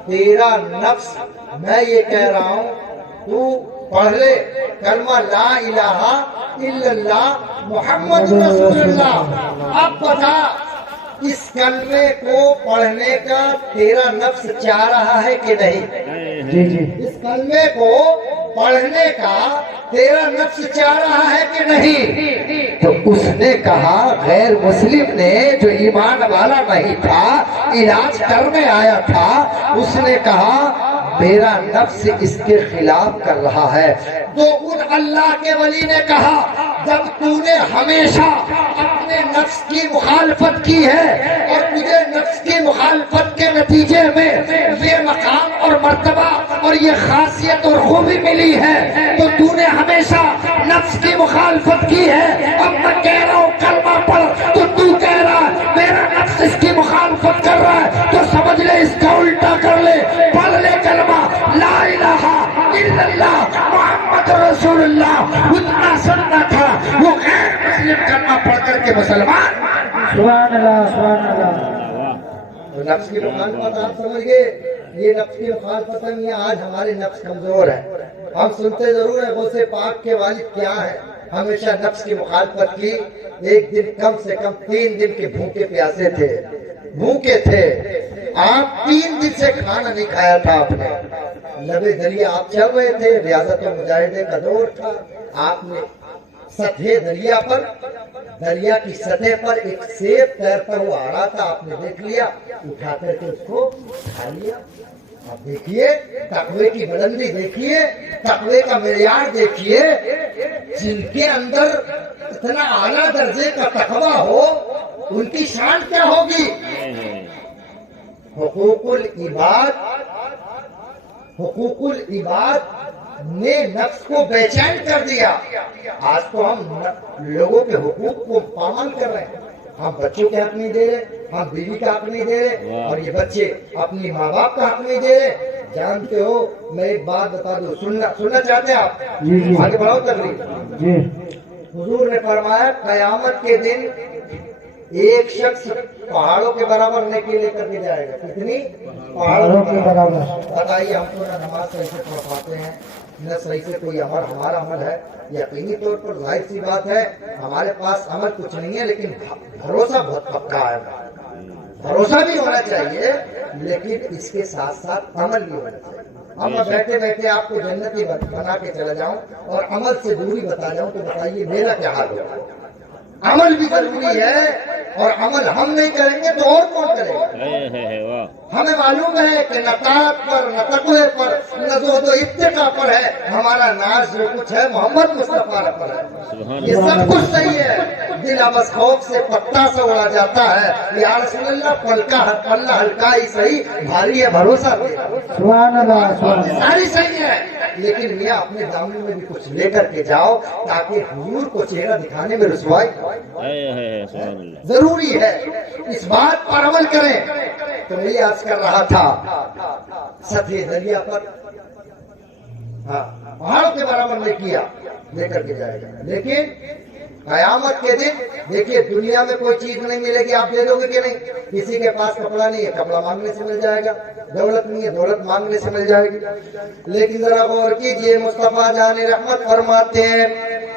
تیرا نفس، میں یہ کہہ رہا ہوں تو پڑھ لے کلمہ لا الہ الا اللہ محمد رسول اللہ۔ اب بتا اس کلمے کو پڑھنے کا تیرا نفس چاہ رہا ہے کہ نہیں؟ جی جی اس کلمے کو پڑھنے کا تیرا نفس چاہ رہا ہے کہ نہیں؟ تو اس نے کہا، غیر مسلم نے جو ایمان والا نہیں تھا، علاج کرنے آیا تھا، اس نے کہا میرا نفس اس کے خلاف کر رہا ہے۔ تو ان اللہ کے ولی نے کہا جب تو نے ہمیشہ اپنے نفس کی مخالفت کی ہے اور تجھے نفس کی مخالفت کے نتیجے میں یہ مقام اور مرتبہ اور یہ خاصیت اور خوبی ملی ہے، تو تو نے ہمیشہ نفس کی مخالفت کی ہے۔ اب میں کہہ رہا ہوں کلمہ پڑھ، تو کہہ رہا ہے میرا نفس اس کی مخالفت کر رہا ہے، تو سمجھ لے اس کا الٹا کر لے، پڑھ لے کلمہ لا الہ الا اللہ محمد رسول اللہ۔ اتنا سننا تھا، وہ غیر مسلم کلمہ پڑھ کر کے مسلمان۔ سبحان اللہ سبحان اللہ۔ تو نفس کی مخالفت آپ سمجھ گئے، یہ نفس کی مخالفت نہیں ہے۔ آج ہمارے نفس کمزور ہے، ہم سنتے ضرور ہیں غوث پاک کے والد کیا ہے، ہمیشہ نفس کی مخالفت کی۔ ایک دن کم سے کم 3 دن کے بھوکے پیاسے تھے، بھوکے تھے آپ، 3 دن سے کھانا نہیں کھایا تھا آپ نے، لبے دریا آپ چل رہے تھے، ریاضت مجاہدے کا دور تھا، آپ نے سطح دریا پر، دریا کی سطح پر ایک سیب تیرتا ہوا آ رہا تھا، آپ نے دیکھ لیا، اٹھا کر کے اس کو کھا لیا۔ اب دیکھیے تقوی کی بلندی، دیکھیے تقوی کا معیار، دیکھیے جن کے اندر اتنا اعلیٰ درجے کا تقوی ہو ان کی شان کیا ہوگی۔ حقوق العباد نے نفس کو بے چین کر دیا۔ آج تو ہم لوگوں کے حقوق کو پامال کر رہے ہیں، ہم بچوں کے حق نہیں دے رہے، ہم بیوی کا حق نہیں دے رہے، اور یہ بچے اپنی ماں باپ کا حق نہیں دے رہے۔ جانتے ہو میں ایک بات بتا دوں، سننا چاہتے ہیں آپ؟ جی جی آگے بڑھاؤ تقریر۔ جی حضور نے فرمایا قیامت کے دن ایک شخص پہاڑوں کے برابر نیکی لے کر کے جائے گا۔ کتنی؟ پہاڑوں کے برابر۔ بتائیے ہم کو نہ نماز صحیح سے پڑھ پاتے ہیں، نہ صحیح سے کوئی عمل ہمارا عمل ہے، یقینی طور پر ظاہر سی بات ہے ہمارے پاس عمل کچھ نہیں ہے، لیکن بھروسہ بہت پکا ہے۔ بھروسہ بھی ہونا چاہیے لیکن اس کے ساتھ ساتھ عمل بھی ہونا چاہیے۔ اب میں بیٹھے بیٹھے آپ کو جنتی بنا کے چلا جاؤں اور عمل سے دوری بتا جاؤں تو بتائیے میرا کیا حال ہوگا؟ عمل بھی ضروری ہے، اور عمل ہم نہیں کریں گے تو اور کون کرے گا؟ ہمیں معلوم ہے کہ نہ طاعت پر، نہ تقوی پر، نہ زہد و اتقاء پر ہے ہمارا ناز، جو کچھ ہے محمد مصطفیٰ پر ہے، یہ سب کچھ صحیح ہے۔ دل بس خوف سے پتا سا اڑا جاتا ہے، یا رسول اللہ پلہ ہلکا ہی صحیح، بھاری ہے بھروسہ دے۔ سبحان اللہ سبحان اللہ۔ ساری صحیح ہے، لیکن میاں اپنے دامن میں بھی کچھ لے کر کے جاؤ تاکہ حضور کو چہرہ دکھانے میں رسوائی ضروری ہے، اس بات پر عمل کریں۔ تو میں یہ عرض کر رہا تھا سطح دریا پر پہاڑوں کے برابر نے کیا لے کر کے جائے گا، لیکن قیامت کے دن دیکھیے دنیا میں کوئی چیز نہیں ملے گی، آپ دے دو گے کہ نہیں؟ کسی کے پاس کپڑا نہیں ہے، کپڑا مانگنے سے مل جائے گا، دولت نہیں ہے، دولت مانگنے سے مل جائے گی، لیکن ذرا غور کیجئے مصطفیٰ جان رحمت فرماتے ہیں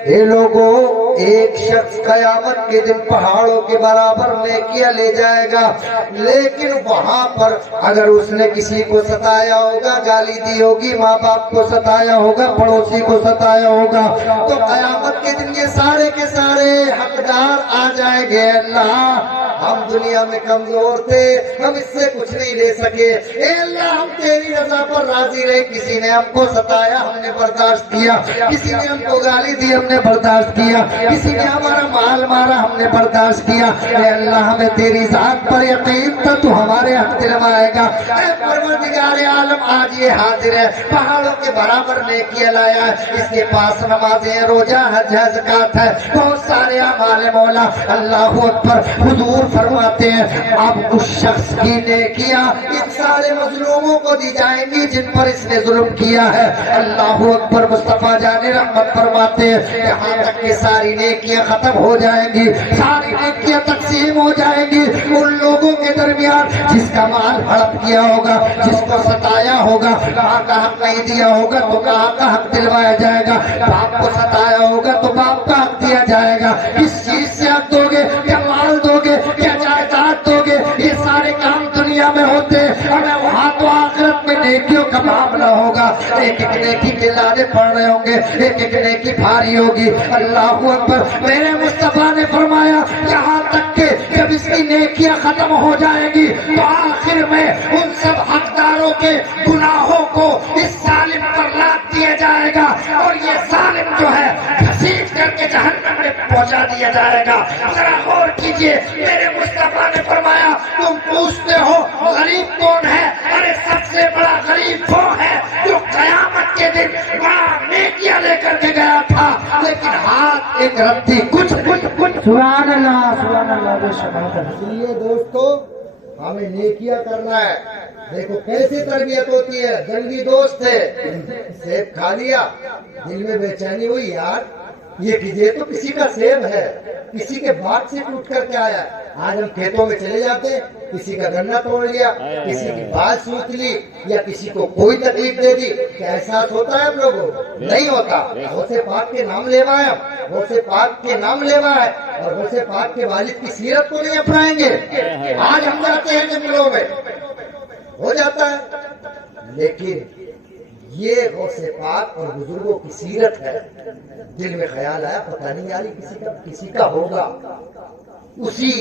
اے لوگوں، ایک شخص قیامت کے دن پہاڑوں کے برابر نیکیاں لے جائے گا، لیکن وہاں پر اگر اس نے کسی کو ستایا ہوگا، گالی دی ہوگی، ماں باپ کو ستایا ہوگا، پڑوسی کو ستایا ہوگا، تو قیامت کے دن یہ سارے کے سارے حقدار آ جائیں گے، اللہ ہم دنیا میں کمزور تھے، ہم اس سے کچھ نہیں لے سکے، اے اللہ ہم تیری رضا پر راضی رہے، کسی نے ہم کو ستایا ہم نے برداشت کیا، کسی نے ہم کو گالی دی ہم نے برداشت کیا، کسی نے ہمارا مال مارا ہم نے برداشت کیا، اے اللہ ہمیں تیری ذات پر یقین تھا تو ہمارے حق دلوائے گا، اے پروردگار عالم آج یہ حاضر ہے پہاڑوں کے برابر نیکیاں لایا ہے، اس کے پاس نمازیں روزہ حج ہے زکات ہے بہت سارے اعمال مولا، اللہ اکبر، حضور فرماتے ہیں اب اس شخص کی نیکیاں ان سارے مظلوموں کو دی جائیں گی جن پر اس نے ظلم کیا ہے، اللہ اکبر، مصطفیٰ جان رحمت فرماتے ہیں یہاں تک کہ ساری نیکیاں ختم ہو جائیں گی، ساری نیکیاں تقسیم ہو جائیں گی ان لوگوں کے درمیان جس کا مال ہڑپ کیا ہوگا، جس کو ستایا ہوگا، کہاں کا حق نہیں دیا ہوگا تو کہاں کا حق دلوایا جائے گا، باپ کو ستایا ہوگا تو باپ کا حق دیا جائے گا، کس چیز سے حق دو گے، کیا مال دو گے، کیا جائیداد دو گے، یہ سارے کام دنیا میں ہوتے ہیں اور وہاں تو آخرت میں نیکیوں کا معاملہ ہوگا، ایک ایک نیکی کے لانے پڑ رہے ہوں گے، ایک ایک نیکی بھاری ہوگی، اللہ اکبر، میرے مصطفیٰ نے فرمایا یہاں تک کہ جب اس کی نیکیاں ختم ہو جائیں گی تو آخر میں ان سب حقداروں کے گناہوں کو اس ظالم پر لاد دیا جائے گا اور یہ ظالم جو ہے گھسیٹ کر کے جہنم میں پہنچا دیا جائے گا۔ ذرا غور کیجئے، میرے مصطفیٰ نے فرمایا تم پوچھتے ہو غریب کون ہے، ارے سب سے بڑا غریب وہ ہے جو قیامت کے دن وہاں نیکیاں لے کر کے گیا تھا لیکن ہاتھ ایک رتی کچھ سبحان اللہ سبحان اللہ بے شک۔ اس لیے دوستو ہمیں نیکیاں کرنا ہے، دیکھو کیسی تربیت ہوتی ہے، جنگی دوست ہے، سیب کھا لیا، دل میں بے چینی ہوئی، یار یہ تو کسی کا سیب ہے، کسی کے باغ سے ٹوٹ کر کے آیا، آج ہم کھیتوں میں چلے جاتے ہیں، کسی کا گنا توڑ لیا، کسی کی بات سوچ لی یا کسی کو کوئی تکلیف دے دی، کیا احساس ہوتا ہے ہم لوگوں کو؟ نہیں ہوتا۔ غوث پاک کے نام لیوا ہے، غوث پاک کے نام لیوا ہے اور غوث پاک کے والد کی سیرت کو نہیں اپنائیں گے، آج ہم جاتے ہیں جنگلوں میں ہو جاتا ہے، لیکن یہ غوث پاک اور بزرگوں کی سیرت ہے، دل میں خیال آیا پتہ نہیں یار کسی کا ہوگا، اسی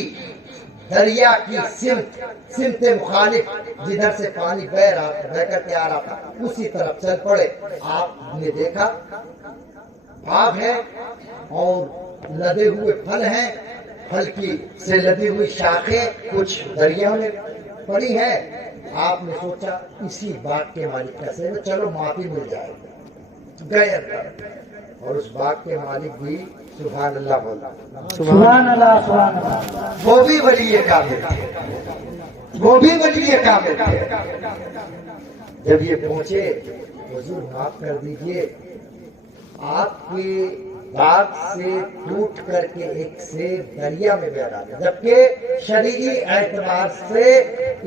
دریا کی سمت مخالف جدھر سے پانی بہ کر کے آ رہا تھا اسی طرف چل پڑے، آپ نے دیکھا باغ ہے اور لدے ہوئے پھل ہیں، پھل کی سے لدی ہوئی شاخیں کچھ دریا میں پڑی ہیں، آپ نے سوچا اسی باغ کے مالک کا سے چلو معافی مل جائے گی، گئے اندر اور اس باغ کے مالک بھی سبحان اللہ بولا، سبحان اللہ سبحان اللہ، وہ بھی ولی کامل تھے، وہ بھی ولی کامل تھے۔ جب یہ پہنچے حضور معاف کر دیجئے، آپ کے باغ سے ٹوٹ کر کے ایک سے دریا میں بہ رہا تھا، جبکہ شرعی اعتبار سے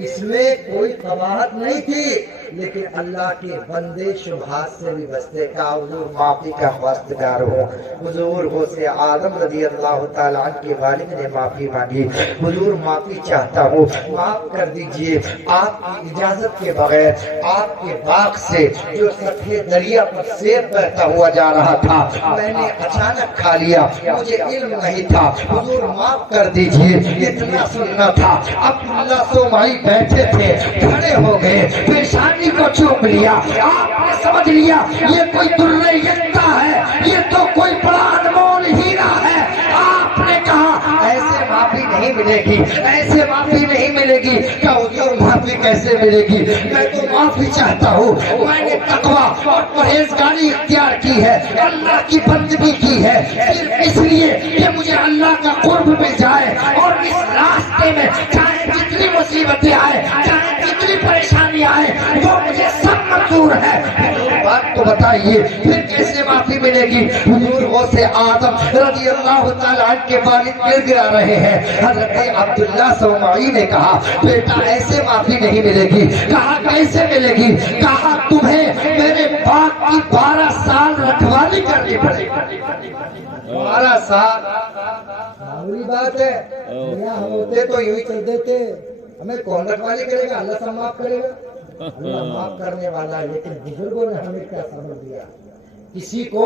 اس میں کوئی قباحت نہیں تھی، لیکن اللہ کے بندے شبہات سے بھی بچتے، کا حضور معافی کا خواستگار ہو، حضور غوث اعظم رضی اللہ تعالیٰ عنہ کے والد نے معافی مانگی، حضور معافی چاہتا ہوں معاف کر دیجئے، آپ کی اجازت کے بغیر آپ کے باغ سے جو سطح دریا پر سیب بہتا ہوا جا رہا تھا میں نے اچانک کھا لیا، مجھے علم نہیں تھا، حضور معاف کر دیجئے، اتنا سننا تھا۔ عبداللہ سومائی بیٹھے تھے، کھڑے ہو گئے، پیشانی کو چوم لیا، آپ نے سمجھ لیا یہ کوئی در یکتا ہے، یہ تو کوئی بڑا انمول ہیرا ہے، آپ نے کہا ایسے معافی نہیں ملے گی، ایسے معافی نہیں ملے گی، کیا حضور معافی کیسے ملے گی؟ میں تو معافی چاہتا ہوں، میں نے تقویٰ اور پرہیزگاری اختیار کی ہے، اللہ کی بندگی کی ہے، صرف اس لیے کہ مجھے اللہ کا قرب مل جائے اور اس راستے میں چاہے جتنی مصیبتیں آئے، چاہے جتنی پریشانی آئے، وہ مجھے سب منظور ہے۔ بات تو بتائیے پھر کیسے معافی ملے گی؟ حضور غوث اعظم رضی اللہ تعالیٰ عنہ کے والد گر گرا رہے ہیں، حضرت عبداللہ سومائی نے کہا بیٹا ایسے معافی نہیں ملے گی، کہا کیسے ملے گی؟ کہا تمہیں میرے باغ کی 12 سال رکھوالی کرنی پڑے گی۔ 12 سال معمولی بات ہے، ہم ہوتے تو یوں ہی چل دیتے، ہمیں کون رکھوالی کرے گا؟ اللہ سب معاف کرے گا، اللہ معاف کرنے والا ہے، لیکن بزرگوں نے ہمیں کیا سمجھ دیا، کسی کو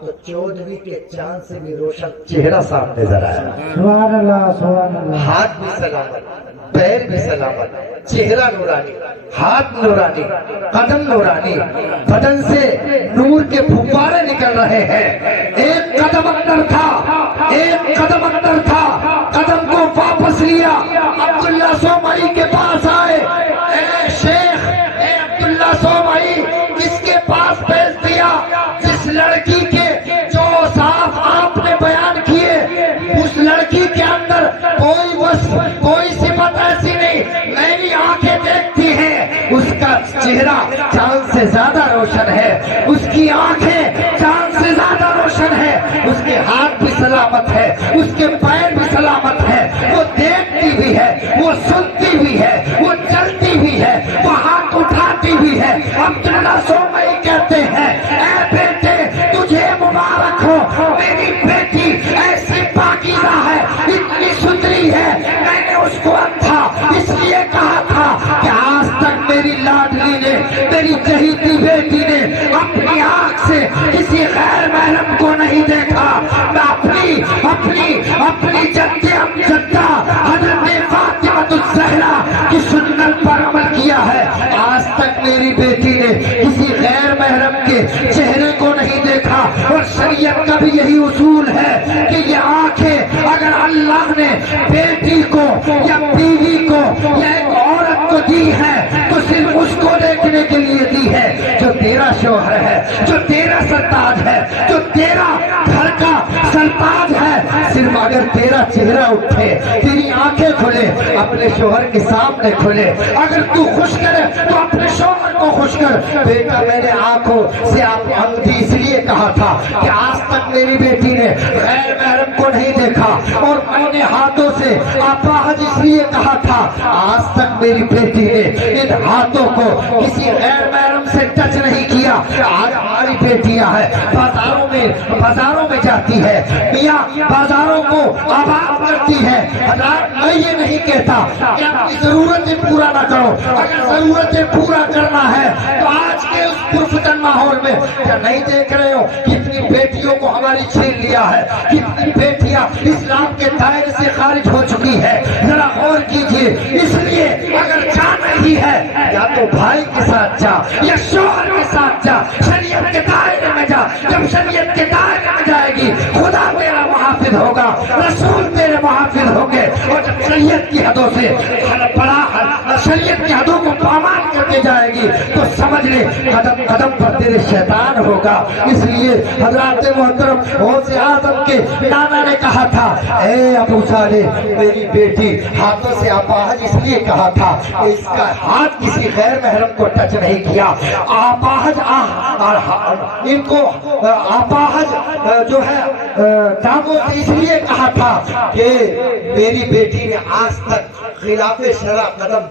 تو 14ویں کے چاند سے بھی روشن چہرہ سامنے نظر آیا. سبحان اللہ سبحان اللہ. ہاتھ بھی سلامت, پیر بھی سلامت, چہرہ نورانی, ہاتھ نورانی, قدم نورانی, بدن سے نور کے پھپارے نکل رہے ہیں. ایک قدم اندر تھا, ایک قدم اندر تھا, قدم کو واپس لیا, عبداللہ سومائی کے پاس آئے. اے شیخ, اے عبداللہ سومائی, کس کے پاس بھیج دیا؟ جس لڑکی کے جو صاف آپ نے بیان کیے, اس لڑکی کے اندر کوئی وصف, کوئی صفت ایسی نہیں. میری آنکھیں دیکھتی ہیں, اس کا چہرہ چاند سے زیادہ روشن ہے, اس کی آنکھیں چاند سے زیادہ روشن ہے, اس کے ہاتھ بھی سلامت ہے, اس کے پیر بھی سلامت ہے, وہ دیکھتی بھی ہے, وہ سنتی بھی ہے, وہ چلتی بھی ہے, وہ ہاتھ اٹھاتی بھی ہے. عبداللہ سومائی کہتے ہیں, اے بیٹے تجھے مبارک ہو, میری بیٹی ایسی پاکیزہ ہے, اتنی ستھری ہے. میں نے اس کو اندھا اس لیے کہا تھا کہ آج تک میری لاڈلی نے, میری چہیتی بیٹی نے اپنی آنکھ سے کسی غیر محرم کو نہیں دیکھا. میں اپنی اپنی اپنی جدہ حضرت فاطمہ الزہرا کی سنت پر عمل کیا ہے. آج تک میری بیٹی نے کسی غیر محرم کے چہرے کو نہیں دیکھا. اور شریعت کا بھی یہی اصول ہے کہ یہ آنکھیں اگر اللہ نے بیٹی کو یا بیوی کو یا ایک عورت کو دی ہے تو صرف اس کو دیکھنے کے لیے دی ہے جو تیرا شوہر ہے, جو تیرا سرتاج ہے, جو تیرا گھر کا سرتاج ہے. صرف اگر تیرا چہرہ اٹھے, تیری آنکھیں کھلے, اپنے شوہر کے سامنے کھلے, اگر تو خوش کرے تو اپنے شوہر کو خوش کر. بیٹا میں نے آنکھوں سے آپ اندھی اس لیے کہا تھا کہ آج تک میری بیٹی نے غیر محرم کو نہیں دیکھا, اور میں نے ہاتھوں سے آپاہج اس لیے کہا تھا آج تک میری بیٹی نے ان ہاتھوں کو کسی غیر محرم سے ٹچ نہیں کیا. آج ہماری بیٹیاں ہیں بازاروں میں جاتی ہے, میاں بازاروں کو آباد کرتی ہے. حضرات میں یہ نہیں کہتا کہ اپنی ضرورتیں پورا نہ کرو, اگر ضرورتیں پورا کرنا ہے تو آج کے اس پرفتن ماحول میں کیا نہیں دیکھ رہے ہو کتنی بیٹیوں کو ہماری چھین لیا ہے, کتنی بیٹیاں اسلام کے دائرے سے خارج ہو چکی ہے. ذرا غور کیجئے. اس لیے اگر جا رہی ہے یا تو بھائی کے ساتھ جا یا شوہر کے ساتھ جا, شریعت کے دائرے میں جا. جب شریعت کے دائرے میں جائے گی خدا تیرا محافظ ہوگا, رسول تیرے محافظ ہوں گے. اور جب شریعت کی حدوں سے شریعت کی حدوں کو پامال کر کے جائے گی تو سمجھ لے قدم قدم پر تیرے شیطان ہوگا. اس لیے حضرات محترم غوث اعظم کے نانا نے کہا تھا, اے ابو صالح میری بیٹی ہاتھوں سے آپاہج اس لیے کہا تھا کہ اس کا ہاتھ کسی غیر محرم کو ٹچ نہیں کیا. آپاہج ان کو آپاہج جو ہے ٹانگوں سے اس لیے کہا تھا کہ میری بیٹی نے آج تک خلاف شرع قدم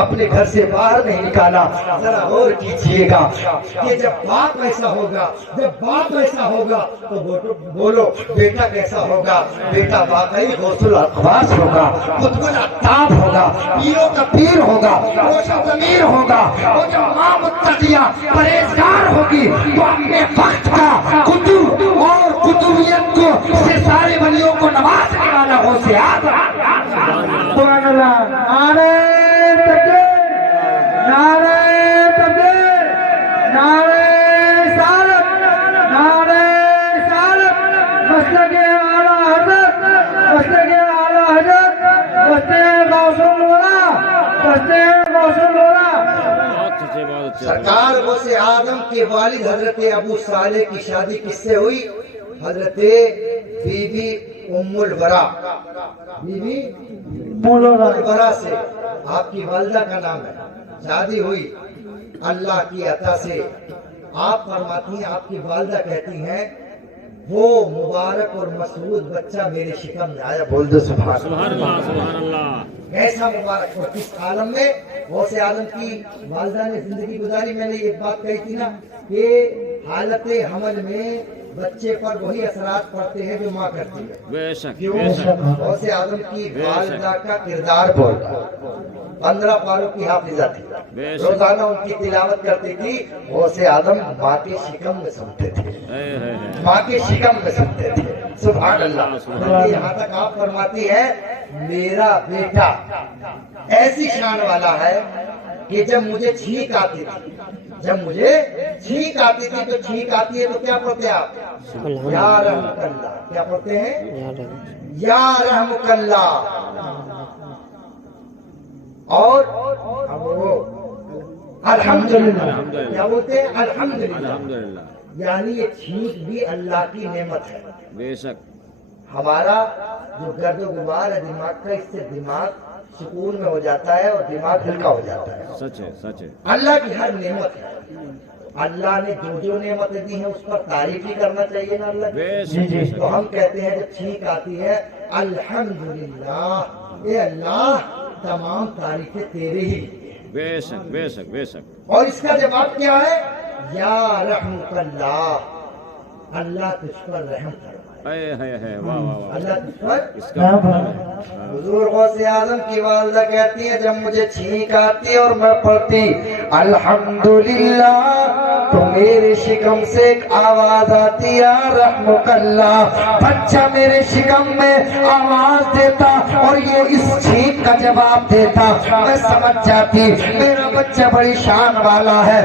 اپنے گھر سے باہر نہیں نکالا. ذرا غور کیجئے گا کہ جب باپ ایسا ہوگا, جب باپ ایسا ہوگا تو بولو بیٹا کیسا ہوگا. بیٹا واقعی غوث الاقواس ہوگا, قطب العطاب ہوگا, پیروں کا پیر ہوگا, روشن ضمیر ہوگا. اور جب ماں متقیہ پرہیزگار ہوگی تو اپنے وقت کا قطب اور قطبیت کو سے سارے ولیوں کو نوازنے والا غوث اعظم. سبحان اللہ. نعرہ تکبیر, نعرہ تکبیر, نعرہ رسالت, نعرہ رسالت. مسلک اعلیٰ حضرت, مسلک اعلیٰ حضرت, مسلک غوث الورا, مسلک غوث الورا. سرکار غوث اعظم کے والد حضرت ابو صالح کی شادی کس سے ہوئی؟ حضرت بی بی ام الورا, بی بی ام الورا سے. آپ کی والدہ کا نام ہے. شادی ہوئی اللہ کی عطا سے. آپ فرماتی ہیں, آپ کی والدہ کہتی ہیں وہ مبارک اور مسعود بچہ میرے شکم میں آیا. بول دو سبحان اللہ. سبحان اللہ. ایسا مبارک. اور کس عالم میں غوث اعظم کی والدہ نے زندگی گزاری. میں نے ایک بات کہی تھی نا کہ حالت حمل میں بچے پر وہی اثرات پڑتے ہیں جو ماں کرتی ہے. بے شک کیوں؟ بے شک غوث اعظم کی والدہ کا کردار بولتا. 15 پاروں کی حافظہ تھی. روزانہ ان کی تلاوت کرتی تھی. غوث اعظم ماں کے شکم میں سنتے تھے. ماں کے شکم میں سنتے تھے. سبحان اللہ. یہاں تک آپ فرماتی ہے میرا بیٹا ایسی شان والا ہے کہ جب مجھے چھینک آتی تھی تو چھینک آتی ہے تو کیا پڑھتے ہیں آپ؟ یا رحمک اللہ. کیا پڑھتے ہیں؟ یا رحمک اللہ. اور الحمدللہ. کیا بولتے ہیں؟ الحمدللہ. یعنی یہ چھینک بھی اللہ کی نعمت ہے. بے شک. ہمارا جو گرد و غبار ہے دماغ کا، اس سے دماغ سکون میں ہو جاتا ہے اور دماغ ہلکا ہو جاتا ہے. سچ ہے سچ ہے. اللہ کی ہر نعمت ہے. اللہ نے جو نعمتیں دی ہیں اس پر تعریف ہی کرنا چاہیے نا اللہ کی. تو ہم کہتے ہیں جب چھینک آتی ہے الحمدللہ. اے اللہ تمام تعریفیں تیرے ہی. بے شک بے شک بے شک. اور اس کا جواب کیا ہے؟ یا رحمک اللہ. اللہ تجھ پر رحم کرے. واہ واہ. اللہ تجھ پر. اس کا حضور غوث اعظم کی والدہ کہتی ہے جب مجھے چھینک آتی اور میں پڑھتی الحمدللہ تو میرے شکم سے ایک آواز آتی یا رحمک اللہ. بچہ میرے شکم میں آواز دیتا اور یہ اس چھینک کا جواب دیتا. میں سمجھ جاتی میرا بچہ بڑی شان والا ہے،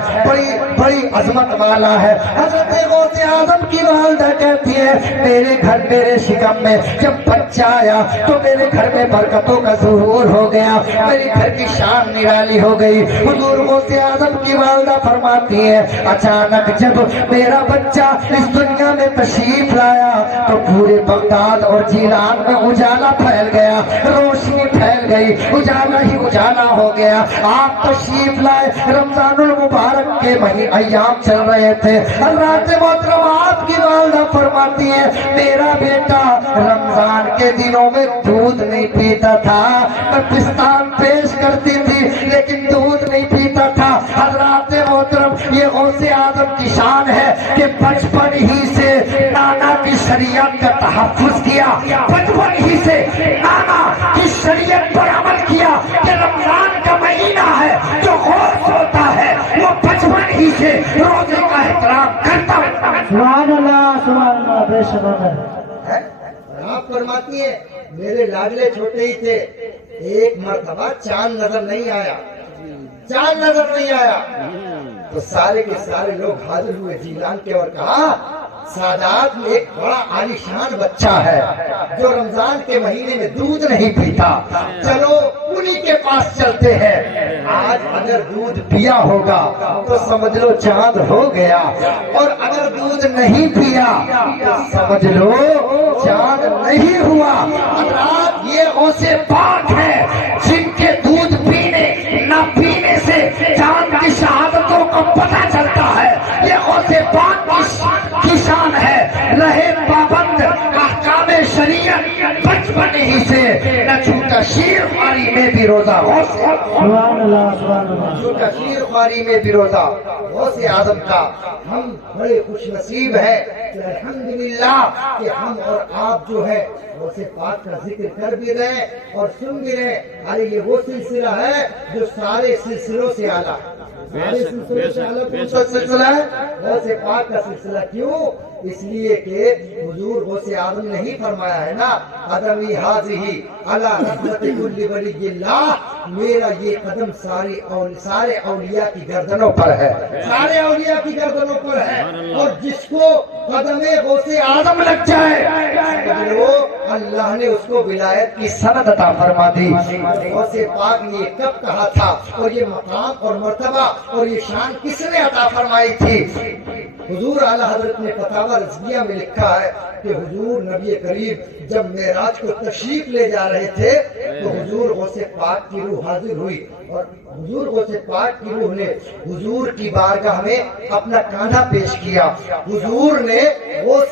بڑی عظمت والا ہے. حضرت غوث اعظم کی والدہ کہتی ہے میرے گھر میرے شکم میں جب بچہ آیا تو میرے گھر میں برکتوں کا ظہور ہو گیا، میرے گھر کی شان نرالی ہو گئی. حضور غوث اعظم کی والدہ فرماتی ہے اچانک جب میرا بچہ اس دنیا میں تشریف لایا تو پورے بغداد اور جیلان میں اجالا پھیل گیا، روشنی پھیل گئی، اجالا ہی اجالا ہو گیا. آپ تشریف لائے، رمضان المبارک کے ایام چل رہے تھے. حضرات محترم آپ کی والدہ فرماتی ہے میرا بیٹا رمضان کے دنوں میں دودھ نہیں پیتا تھا. میں پستان پیش کرتی تھی لیکن دودھ نہیں پیتا تھا. حضرات محترم یہ غوث اعظم کی شان ہے کہ بچپن ہی سے نانا کی شریعت کا تحفظ کیا، بچپن ہی سے نانا کی شریعت پر عمل کیا کہ رمضان کا مہینہ ہے جو غوث ہوتا ہے وہ بچپن ہی سے روزے کا احترام کرتا ہے. سبحان اللہ سبحان اللہ. بے شک ہے. آپ فرماتی ہیں میرے لاڈلے چھوٹے ہی تھے، ایک مرتبہ چاند نظر نہیں آیا تو سارے کے سارے لوگ حاضر ہوئے جیلان کے اور کہا سادات میں ایک بڑا عالیشان بچہ ہے جو رمضان کے مہینے میں دودھ نہیں پیتا، چلو انہی کے پاس چلتے ہیں. آج اگر دودھ پیا ہوگا تو سمجھ لو چاند ہو گیا، اور اگر دودھ نہیں پیا تو سمجھ لو چاند نہیں ہوا. حضرات یہ غوث پاک ہے جن کے دودھ پینے نہ پینے سے چاند کی شہادتوں کو پتہ چلتا ہے. یہ غوث پاک کی شان ہے. رہے پابند احکام شریعت بچپن ہی سے، نہ چھوٹا شیر خواری میں بھی روزہ سبحان اللہ سبحان اللہ. چھوٹا شیر خواری میں بھی روزہ غوث اعظم کا. ہم بڑے خوش نصیب ہیں کہ الحمدللہ کہ ہم اور آپ جو ہے غوث پاک کا ذکر کر بھی رہے اور سن بھی رہے. ارے یہ وہ سلسلہ ہے جو سارے سلسلوں سے اعلیٰ ہے. سلسلہ ہے غوث پاک کا سلسلہ. کیوں؟ اس لیے کہ حضور غوث اعظم نے ہی فرمایا ہے نا قدمی حاضی علی رحمت کل ولی اللہ. میرا یہ قدم سارے اولیاء کی گردنوں پر ہے، سارے اولیاء کی گردنوں پر ہے. اور جس کو قدم غوث اعظم لگ جائے وہ اللہ نے اس کو ولایت کی سند عطا فرما دی. غوث پاک نے یہ کب کہا تھا اور یہ مقام اور مرتبہ اور یہ شان کس نے عطا فرمائی تھی؟ حضور اعلیٰ حضرت نے فتاوی رضویہ میں لکھا ہے کہ حضور نبی کریم جب معراج کو تشریف لے جا رہے تھے تو حضور غوث پاک کی روح حاضر ہوئی اور حضور غوث پاک کی روح نے حضور کی بارگاہ میں اپنا کاندھا پیش کیا. حضور نے غوث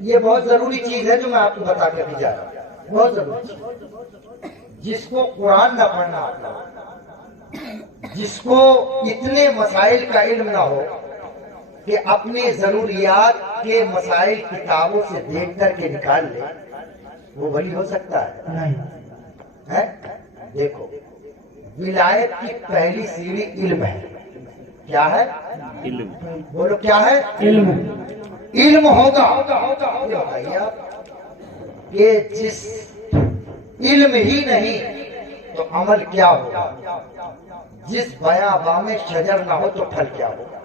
یہ بہت ضروری چیز ہے جو میں آپ کو بتا کے بھی جا رہا ہوں، بہت ضروری چیز۔ جس کو قرآن نہ پڑھنا آتا ہو، جس کو اتنے مسائل کا علم نہ ہو کہ اپنے ضروریات کے مسائل کتابوں سے دیکھ کر کے نکال لے، وہ ولی ہو سکتا ہے؟ ہے؟ دیکھو، ولایت کی پہلی سیڑھی علم ہے۔ کیا ہے؟ علم۔ بولو کیا ہے؟ علم۔ علم ہوگا۔ یہ بتائیے آپ کہ جس علم ہی نہیں تو عمل کیا ہوگا؟ جس بیاباں میں شجر نہ ہو تو پھل کیا ہوگا؟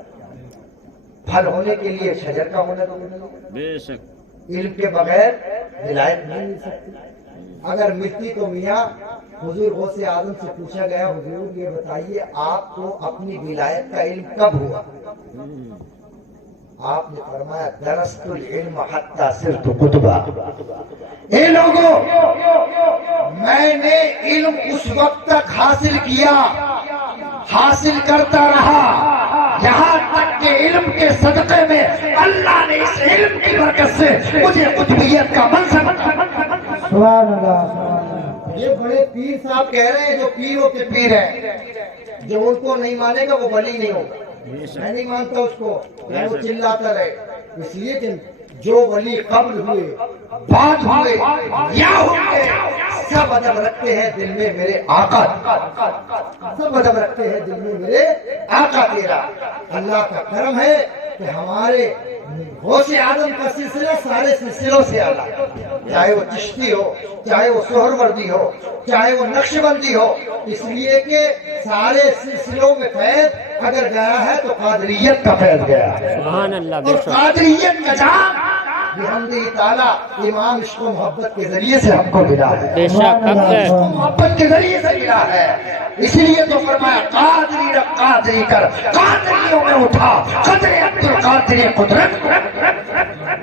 پھل ہونے کے لیے شجر کا ہونا ضروری ہے۔ بے شک۔ علم کے بغیر ولایت نہیں مل سکتی۔ اگر ملتی تو میاں حضور غوث اعظم سے پوچھا گیا، حضور یہ بتائیے آپ کو اپنی ولایت کا علم کب ہوا؟ آپ نے فرمایا درست العلم حتی صرت کتبا۔ اے لوگوں، میں نے علم اس وقت تک حاصل کیا، حاصل کرتا رہا، یہاں تک کہ علم کے صدقے میں اللہ نے اس علم کی برکت سے مجھے قطبیت کا منصب عطا۔ سبحان اللہ۔ یہ بڑے پیر صاحب کہہ رہے ہیں جو پیروں کے پیر ہیں، جو ان کو نہیں مانے گا وہ ولی نہیں ہوگا۔ میں نہیں مانتا اس کو، میں وہ چلاتا رہے، اس لیے کہ جو ولی قبل ہوئے، بعد ہوئے یا ہوئے، سب ادب رکھتے ہیں دل میں میرے آقا، سب ادب رکھتے ہیں دل میں میرے آقا تیرا۔ اللہ کا کرم ہے کہ ہمارے غوث اعظم کا سلسلہ سارے سلسلوں سے الگ، چاہے وہ چشتی ہو، چاہے وہ سہروردی ہو، چاہے وہ نقشبندی ہو، اس لیے کہ سارے سلسلوں میں فیض اگر گیا ہے تو قادریت کا فیض گیا ہے، سبحان اللہ۔ بے اور شک۔ قادریت کا جام بحمدہ تعالیٰ امام عشق و محبت کے ذریعے سے ہم کو ملا ہے، بے شک حق ہے۔ عشق و محبت کے ذریعے سے ملا ہے۔ اس لیے تو فرمایا قادری رب قادری کر، قادریوں میں اٹھا قدر عبد القادری قدرت۔ واہ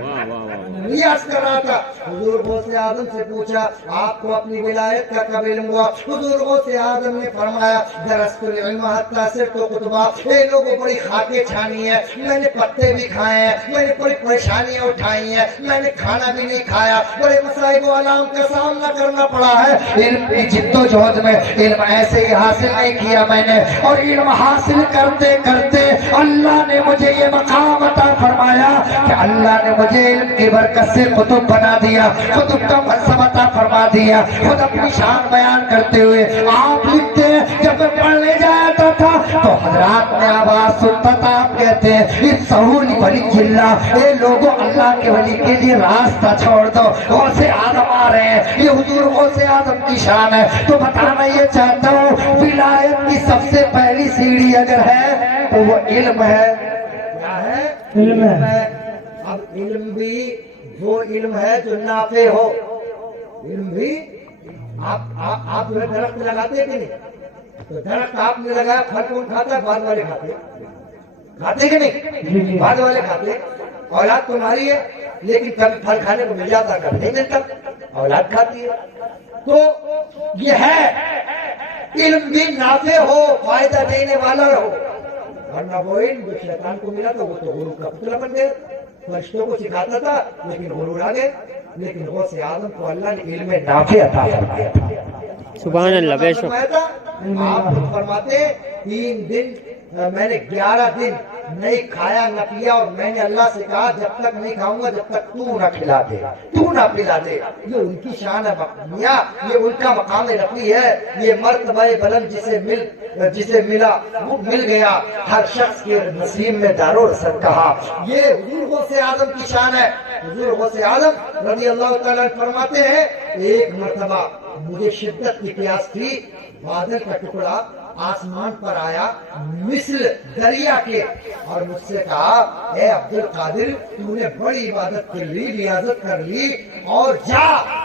واہ واہ۔ ریاض کر رہا تھا، حضور غوث اعظم سے پوچھا آپ کو اپنی ولایت کا کب علم ہوا؟ حضور غوث اعظم نے فرمایا درست العلم حتی صرت کتبا۔ اے لوگوں، بڑی خاکیں چھانی ہیں، میں نے پتے بھی کھائے ہیں، میں نے بڑی پریشانیاں اٹھائی ہیں، میں نے کھانا بھی نہیں کھایا، بڑے مصائب و آلام کا سامنا کرنا پڑا ہے۔ علم کی جد و جہد میں علم ایسے ہی حاصل نہیں کیا میں نے، اور علم حاصل کرتے کرتے اللہ نے مجھے یہ مقام عطا فرمایا کہ اللہ نے مجھے علم کی برکت سے قطب بنا دیا، قطب کا منصب عطا فرما دیا۔ خود اپنی شان بیان کرتے ہوئے آپ لکھتے ہیں جب میں پڑھنے جاتا تھا تو حضرات میں آواز سنتا تھا، آپ کہتے ہیں اس سہولی ولی اللہ، اے لوگوں اللہ کے ولی کے لیے راستہ چھوڑ دو، غوث اعظم آ رہے ہیں۔ یہ حضور غوث اعظم کی شان ہے۔ تو بتانا یہ چاہتا ہوں ولایت کی سب سے پہلی سیڑھی اگر ہے تو وہ علم ہے۔ کیا ہے؟ علم ہے۔ اب علم بھی وہ علم ہے جو نافع ہو۔ علم بھی آپ جو ہے درخت لگاتے ہیں کہ نہیں؟ تو درخت آپ نے لگایا، پھل کون کھاتا ہے؟ بعد والے کھاتے کھاتے کہ نہیں؟ بعد والے کھاتے۔ اولاد تمہاری ہے لیکن کبھی پھل کھانے کو مل جاتا، کبھی نہیں ملتا، اولاد کھاتی ہے۔ تو یہ ہے علم بھی نافع ہو، فائدہ دینے والا رہو، ورنہ وہ علم جو شیطان کو ملا تھا وہ تو غرور کا پتلا بن گیا، فرشتوں کو سکھاتا تھا لیکن غرور آ گئے۔ لیکن غوث اعظم کو اللہ نے علم نافع عطا فرمایا تھا۔ سبحان اللہ۔ بے شک۔ آپ خود فرماتے 3 دن میں نے 11 دن نہیں کھایا نہ پیا، اور میں نے اللہ سے کہا جب تک نہیں کھاؤں گا جب تک تو نہ کھلا دے، تو نہ پلا دے۔ یہ ان کی شان ہے میاں، یہ ان کا مقام رفیع ہے، یہ مرتبہ بلند جسے ملا وہ مل گیا، ہر شخص کے نصیب میں دار و رسد کہا۔ یہ حضور غوث اعظم کی شان ہے۔ حضور غوث اعظم رضی اللہ تعالیٰ فرماتے ہیں ایک مرتبہ مجھے شدت کی پیاس تھی، بادل کا ٹکڑا آسمان پر آیا مثل دریا کے، اور مجھ سے کہا اے عبد القادر تو نے بڑی عبادت کر لی، ریاضت کر لی، اور جا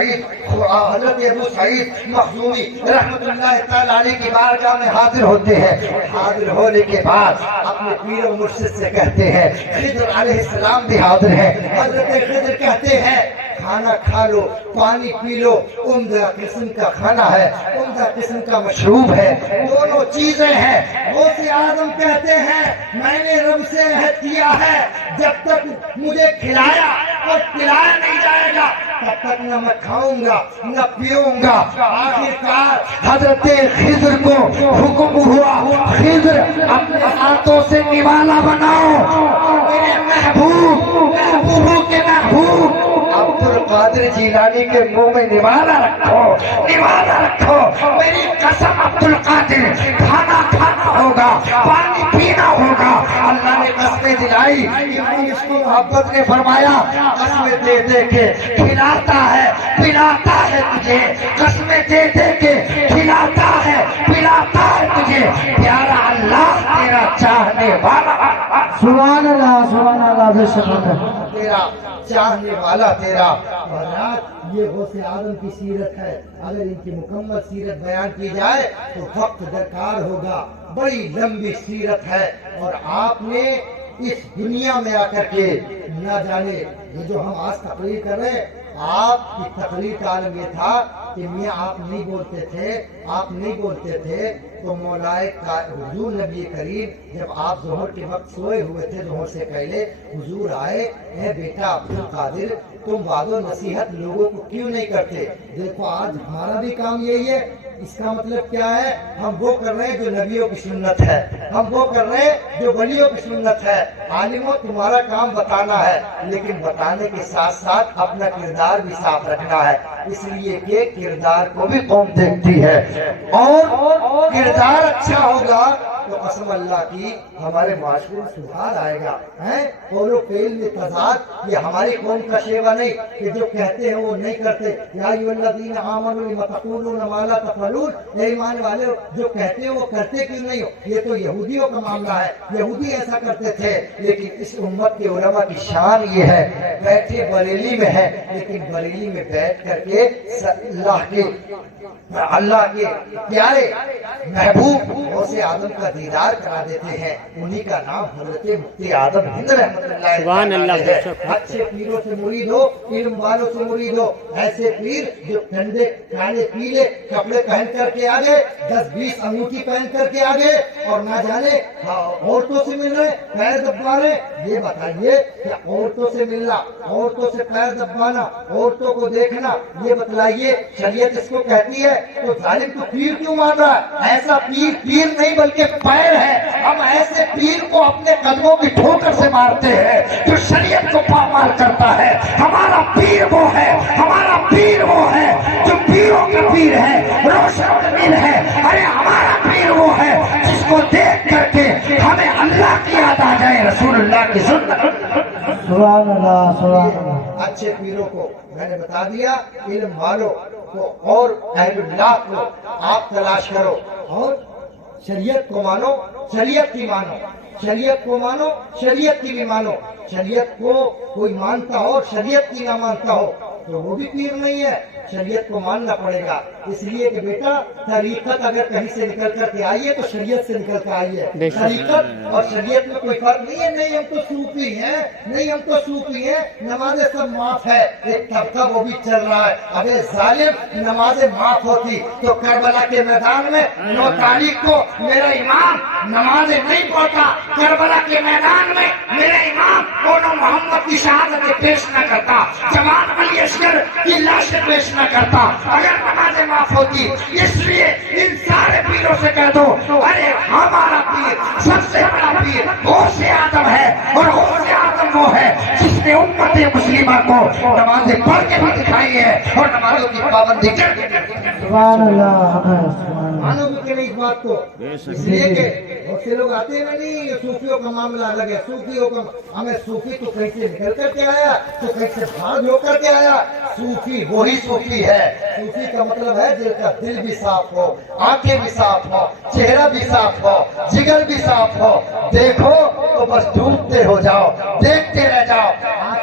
سعید حضرت ابو سعید مخزومی رحمت اللہ تعالی علیہ کی بارگاہ میں حاضر ہوتے ہیں. حاضر ہونے کے بعد اپنے پیر و مرشد سے کہتے ہیں, خضر علیہ السلام بھی حاضر ہے. حضرت خضر کہتے ہیں کھانا کھا لو, پانی پی لو, عمدہ قسم کا کھانا ہے, عمدہ قسم کا مشروب ہے, دونوں چیزیں ہیں. غوث آدم کہتے ہیں میں نے رب سے عہد کیا ہے جب تک مجھے کھلایا اور پلایا نہیں جائے گا تب تک نہ میں کھاؤں گا نہ پیوں گا. آخرکار حضرت خضر کو حکم ہوا, خضر اپنے ہاتھوں سے نوالا بناؤ, میرے محبوب کے محبوب عبد القادر جیلانی کے منہ میں نوالا رکھو, نوالا رکھو. میری قسم عبد القادر کھانا کھانا ہوگا, پانی پینا ہوگا. اللہ نے قسمیں دلائی, اس کو محبت نے فرمایا قسمیں دے دے کے کھلاتا ہے پلاتا ہے تجھے, قسمیں دے دے کے کھلاتا ہے پلاتا ہے تجھے. پیارا اللہ تیرا چاہنے والا, سبحان اللہ بے شک تیرا چاہنے والا تیرا. اور رات یہ غوث آدم کی سیرت ہے. اگر ان کی مکمل سیرت بیان کی جائے تو وقت درکار ہوگا, بڑی لمبی سیرت ہے. اور آپ نے اس دنیا میں آ کر کے نہ جانے یہ جو ہم آج تقریر کر رہے ہیں, آپ کی تقریر کا عالم یہ تھا کہ میاں آپ نہیں بولتے تھے, آپ نہیں بولتے تھے تو مولائے حضور نبی کریم جب آپ ظہر کے وقت سوئے ہوئے تھے, ظہر سے پہلے حضور آئے, اے بیٹا عبد القادر تم وعد و نصیحت لوگوں کو کیوں نہیں کرتے؟ دیکھو آج ہمارا بھی کام یہی ہے. اس کا مطلب کیا ہے؟ ہم وہ کر رہے ہیں جو نبیوں کی سنت ہے, ہم وہ کر رہے ہیں جو ولیوں کی سنت ہے. عالموں تمہارا کام بتانا ہے, لیکن بتانے کے ساتھ ساتھ اپنا کردار بھی صاف رکھنا ہے. اس لیے کہ کردار کو بھی قوم دیکھتی ہے, اور کردار اچھا ہوگا تو قسم اللہ کی ہمارے معاشرے میں سدھار آئے گا. قول و فعل میں تضاد یہ ہماری قوم کا شیوا نہیں کہ جو کہتے ہیں وہ نہیں کرتے. یا ایھا الذین آمنوا لم تقولون ما لا تفعلون, اے ایمان والے جو کہتے ہیں وہ کرتے کیوں نہیں ہو؟ یہ تو یہودیوں کا معاملہ ہے, یہودی ایسا کرتے تھے. لیکن اس امت کے علماء کی شان یہ ہے, بیٹھے بریلی میں ہے لیکن بریلی میں بیٹھ کر کے اللہ کے پیارے محبوب غوث آدم کا دیدار کرا دیتے ہیں. انہی کا نام حضرت مفتی اعظم ہند رحمت سبحان اللہ اللہ. ہے. اچھے پیروں سے مرید ہو, علم والوں سے مرید ہو. ایسے پیر جو ٹھنڈے کالے پیلے کپڑے پہن کر کے آگے, 10-20 انگوٹھی پہن کر کے آگے, اور نہ جانے عورتوں سے مل رہے, پیر دبا رہے. یہ بتائیے کہ عورتوں سے ملنا, عورتوں سے پیر دبانا, عورتوں کو دیکھنا, یہ بتلائیے شریعت اس کو کہتی ہے تو ظالم تو پیر کیوں مان رہا ہے؟ ایسا پیر پیر نہیں بلکہ پیر ہے. ہم ایسے پیر کو اپنے قدموں کی ٹھوکر سے مارتے ہیں جو شریعت کو پامال کرتا ہے. ہمارا پیر وہ ہے, ہمارا پیر وہ ہے جو پیروں کا پیر ہے, روشن پیر ہے. ارے ہمارا پیر وہ ہے جس کو دیکھ کر کے ہمیں اللہ کی یاد آ جائے, رسول اللہ کی سنت. سبحان اللہ. اچھے پیروں کو میں نے بتا دیا, علم والوں کو اور اہل اللہ کو آپ تلاش کرو, اور شریعت کو مانو, شریعت کی مانو, شریعت کو مانو, شریعت کی بھی مانو. شریعت کو کوئی مانتا ہو اور شریعت کی نہ مانتا ہو تو وہ بھی پیر نہیں ہے. شریعت کو ماننا پڑے گا, اس لیے کہ بیٹا طریقت اگر کہیں سے نکل کر کے آئی ہے تو شریعت سے نکل کے آئی ہے. طریقت اور شریعت میں کوئی فرق نہیں ہے. نہیں ہم تو صوفی ہیں, نہیں ہم تو صوفی ہیں, نمازیں سب معاف ہے. ایک طبقہ وہ بھی چل رہا ہے. ابے ظالم, نمازیں معاف ہوتی تو کربلا کے میدان میں 9 تاریخ کو میرا امام نمازیں نہیں پڑھتا, کربلا کے میدان میں میرا امام اونو محمد کی شہادت پیش نہ کرتا, جوان علی اصغر کی لاشیں پیش نہ کرتا, اگر نمازیں معاف ہوتی. اس لیے ان سارے پیروں سے کہہ دو, ارے ہمارا پیر سب سے بڑا پیر غوث آدم ہے, اور غوث آدم وہ ہے جس نے امت مسلمہ کو نمازیں پڑھ کے بھی دکھائی ہے اور نمازوں کی پابندی کر کے. سبحان اللہ. مانو کہ نہیں اس بات کو, اس لیے کہ بہت سے لوگ آتے ہیں نہیں, صوفیوں کا معاملہ الگ ہے. صوفیوں کا ہمیں صوفی تو کہیں سے نکل کر کے آیا تو کہیں سے بھاگ ہو کر کے آیا. صوفی وہی صوفی ہے. صوفی کا مطلب ہے جن کا دل بھی صاف ہو, آنکھیں بھی صاف ہو, چہرہ بھی صاف ہو, جگر بھی صاف ہو. دیکھو تو بس ڈوبتے ہو جاؤ, دیکھتے رہ جاؤ. آج